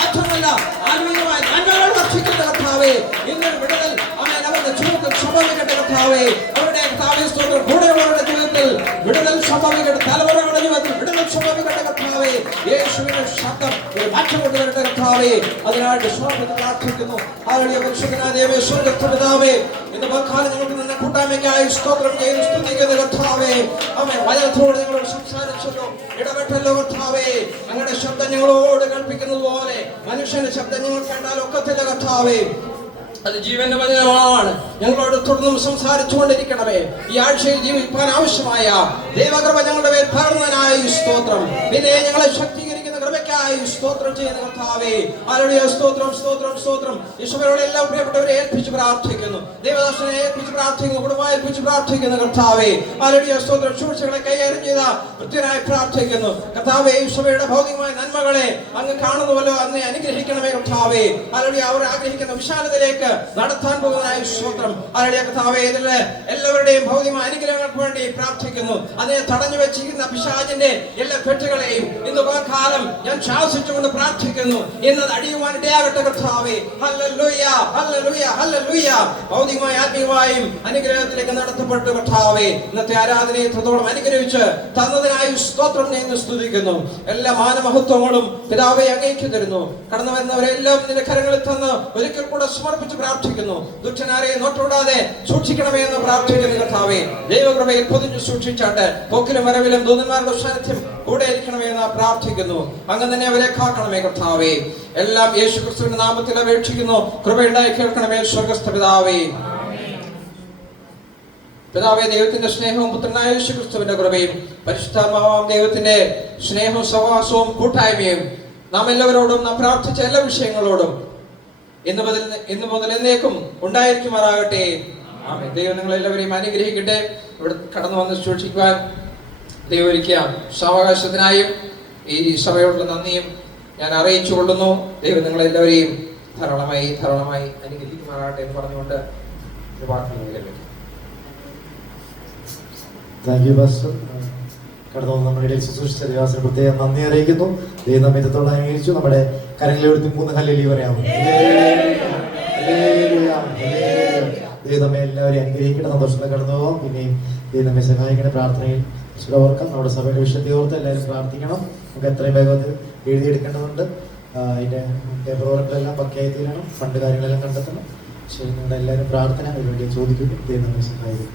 മാത്രമല്ല ആത്മീയമായി നന്മകൾ വർഷിക്കുന്ന കർത്താവേ. ഇന്നൊരു വിടുതൽ അവരുടെ ജീവിതത്തിൽ സംഭവിക്കട്ടെ കർത്താവേ. അവരുടെ കർത്താവേ കൂടെയുള്ളവരുടെ ജീവിതത്തിൽ വിടുതൽ സംഭവിക്കട്ടെ. തലമുറകളുടെ ജീവിതത്തിൽ വിടുതൽ സംഭവിക്കട്ടെ കർത്താവേ. യേശുവിന്റെ ശബ്ദം ഒരു മാറ്റം കൊണ്ടുവരട്ടെ കർത്താവേ. അതിനായിട്ട് സ്വർഗ്ഗത്തിൽ പ്രാർത്ഥിക്കുന്നു. ആരുടെ പരിശുദ്ധനായ ദൈവമേ, സ്വർഗ്ഗത്തിലെ പിതാവേ, ഇന്ന് പകൽക്കാലം ഞങ്ങൾക്ക് നിന്നെ കൂട്ടായ്മയ്ക്കായി സ്തോത്രം ചെയ്ത് സ്തുതിക്കുന്ന കർത്താവേ. അവൻ വചനത്തോട് ഞങ്ങളോട് സംസാരിച്ചല്ലോ, ഇടപെട്ടല്ലോ കർത്താവേ. ഞങ്ങളുടെ ശബ്ദം ഞങ്ങളോട് കൽപ്പിക്കുന്നത് പോലെ മനുഷ്യന്റെ ശബ്ദം ഞങ്ങൾ കേട്ടാൽ ഒക്കത്തില്ല കർത്താവേ. അത് ജീവന്റെ വചനമാണ്. ഞങ്ങളോട് തുടർന്നും സംസാരിച്ചുകൊണ്ടിരിക്കണമേ. ഈ ആഴ്ചയിൽ ജീവിക്കാൻ ആവശ്യമായ ദൈവകൃപ ഞങ്ങളുടെ മേൽ പകർന്നതിനായി സ്തോത്രം. പിന്നെ ഞങ്ങളെ ശക്തീകരിക്കുന്ന കൃപയ്ക്കായി സ്തോത്രം ചെയ്യുന്ന കർത്താവേ. ഹല്ലേലൂയ. സ്തോത്രം, സ്തോത്രം, സ്തോത്രം. യേശുവിനോട് എല്ലാ പ്രിയപ്പെട്ടവരെ ഏൽപ്പിച്ച് പ്രാർത്ഥിക്കുന്നു. ദേവദാസനെ ഏൽപ്പിച്ച് പ്രാർത്ഥിക്കുന്നു. കുടുംബമായി ഏൽപ്പിച്ച് പ്രാർത്ഥിക്കുന്നു കർത്താവേ. ഹല്ലേലൂയ. സ്തോത്രം. ശുശ്രൂഷകളെ കൈകാര്യം ചെയ്ത കൃത്യനായി പ്രാർത്ഥിക്കുന്നു കർത്താവേ. യേശുവയുടെ ഭൗതികമായ നന്മകളെ അങ്ങ് കാണുന്നുവല്ലോ, അങ്ങ് അനുഗ്രഹിക്കണമേ കർത്താവേ. ഹല്ലേലൂയ. അവർ ആഗ്രഹിക്കുന്ന വിശാലതയിലേക്ക് നടത്താൻ പോകുന്നതായി സ്തോത്രം. ഹല്ലേലൂയ കർത്താവേ. ഇതിലെ എല്ലാവരുടെയും ഭൗതികമായ അനുഗ്രഹങ്ങൾക്ക് വേണ്ടി പ്രാർത്ഥിക്കുന്നു. അതിനെ തടഞ്ഞു വെച്ചിരിക്കുന്ന പിശാചിന്റെ എല്ലാ കെട്ടുകളെയും ഇന്ന് കാലം ഞാൻ ശാസിച്ചുകൊണ്ട് പ്രാർത്ഥിക്കുന്നു. ഇന്നത് അടിയുവാൻ ഇടയാകട്ടെ കർത്താവേ. Hallelujah, hallelujah, hallelujah. ഭൗതികമായി ആത്മീയമായും അനുഗ്രഹത്തിലേക്ക് നടത്തപ്പെട്ട കർത്താവേ, ഇന്നത്തെ ആരാധനയെ ഇത്രത്തോളം അനുഗ്രഹിച്ച് തന്നതിനായി സ്തോത്രം ചെയ്യുന്നു, സ്തുതിക്കുന്നു. എല്ലാ മാനമഹത്വങ്ങളും പിതാവേ അങ്ങേക്ക് തരുന്നു. കടന്നു വരുന്നവരെല്ലാം നിന്റെ കരങ്ങളിൽ തന്ന് ഒരിക്കൽ കൂടെ സമർപ്പിച്ച് പ്രാർത്ഥിക്കുന്നു. ദുഷ്ടനാരെ നോട്ടുകൂടാതെ സൂക്ഷിക്കണമേ എന്ന് പ്രാർത്ഥിക്കുന്നു കർത്താവേ. ദൈവകൃപയിൽ പൊതിഞ്ഞു സൂക്ഷിച്ചാട്ട് പോക്കിലും വരവിലും ദൂതന്മാരുടെ സാന്നിധ്യം കൂടെ ഇരിക്കണമേ എന്ന് പ്രാർത്ഥിക്കുന്നു. അങ്ങനെ തന്നെ അവരെ കാക്കണമേ കർത്താവേ. എല്ലാം യേശു ക്രിസ്തുവിന്റെ നാമത്തിൽ അപേക്ഷിക്കുന്നു. കൃപയുണ്ടായി കേൾക്കണമേ സ്വർഗ്ഗസ്ഥ പിതാവേ. പിതാവേ, ദൈവത്തിന്റെ സ്നേഹവും പുത്രനായ യേശു ക്രിസ്തുവിന്റെ കൃപയും പരിശുദ്ധാത്മാവാം ദൈവത്തിന്റെ സ്നേഹവും സഹവാസവും കൂട്ടായ്മയും നാം എല്ലാവരോടും നാം പ്രാർത്ഥിച്ച എല്ലാ വിഷയങ്ങളോടും ഇന്ന് മുതൽ എന്നേക്കും ഉണ്ടായിരിക്കുമാറാകട്ടെ. ആമേൻ. ദൈവം നിങ്ങളെല്ലാവരെയും അനുഗ്രഹിക്കട്ടെ. ഇവിടെ കടന്നു വന്ന് സൂക്ഷിക്കുവാൻ ദൈവം ഒരുക്കിയ സാവകാശത്തിനായും ഈ സഭയോടുള്ള നന്ദിയും ഞാൻ അറിയിച്ചു കൊള്ളുന്നു. ദൈവം നിങ്ങളെല്ലാവരെയും ധാരാളമായി അനുഗ്രഹിക്കുമാറാകട്ടെ എന്ന് പറഞ്ഞുകൊണ്ട് കടന്നു നമ്മുടെ ഇടയിൽ ശുശ്രൂഷിച്ച ദേവാസിന് പ്രത്യേകം നന്ദി അറിയിക്കുന്നു. ദൈവം നമ്മെ ഇത്രത്തോളം അംഗീകരിച്ചു. നമ്മുടെ കരങ്ങളിലെടുത്ത് 3 ഹല്ലേലൂയ പറയാമോ? ദൈവം നമ്മെ എല്ലാവരെയും അനുഗ്രഹിക്കട്ടെ. സന്തോഷത്തോടെ കടന്നു പോകാം. പിന്നെയും ദൈവം നമ്മെ സഹായിക്കണേ. പ്രാർത്ഥനയിൽ ഓർക്കാം. നമ്മുടെ സഭയുടെ വിഷയത്തെ ഓർത്ത് എല്ലാവരും പ്രാർത്ഥിക്കണം. നമുക്ക് എത്രയും വേഗം അത് എഴുതിയെടുക്കേണ്ടതുണ്ട്. അതിൻ്റെ പേപ്പർ വർക്കുകളെല്ലാം പക്കയായി തീരണം. ഫണ്ട് കാര്യങ്ങളെല്ലാം കണ്ടെത്തണം. പക്ഷേ നിങ്ങളുടെ എല്ലാവരും പ്രാർത്ഥന അതിനുവേണ്ടി ചോദിക്കുന്നു. ദൈവം നമ്മെ സഹായിക്കും.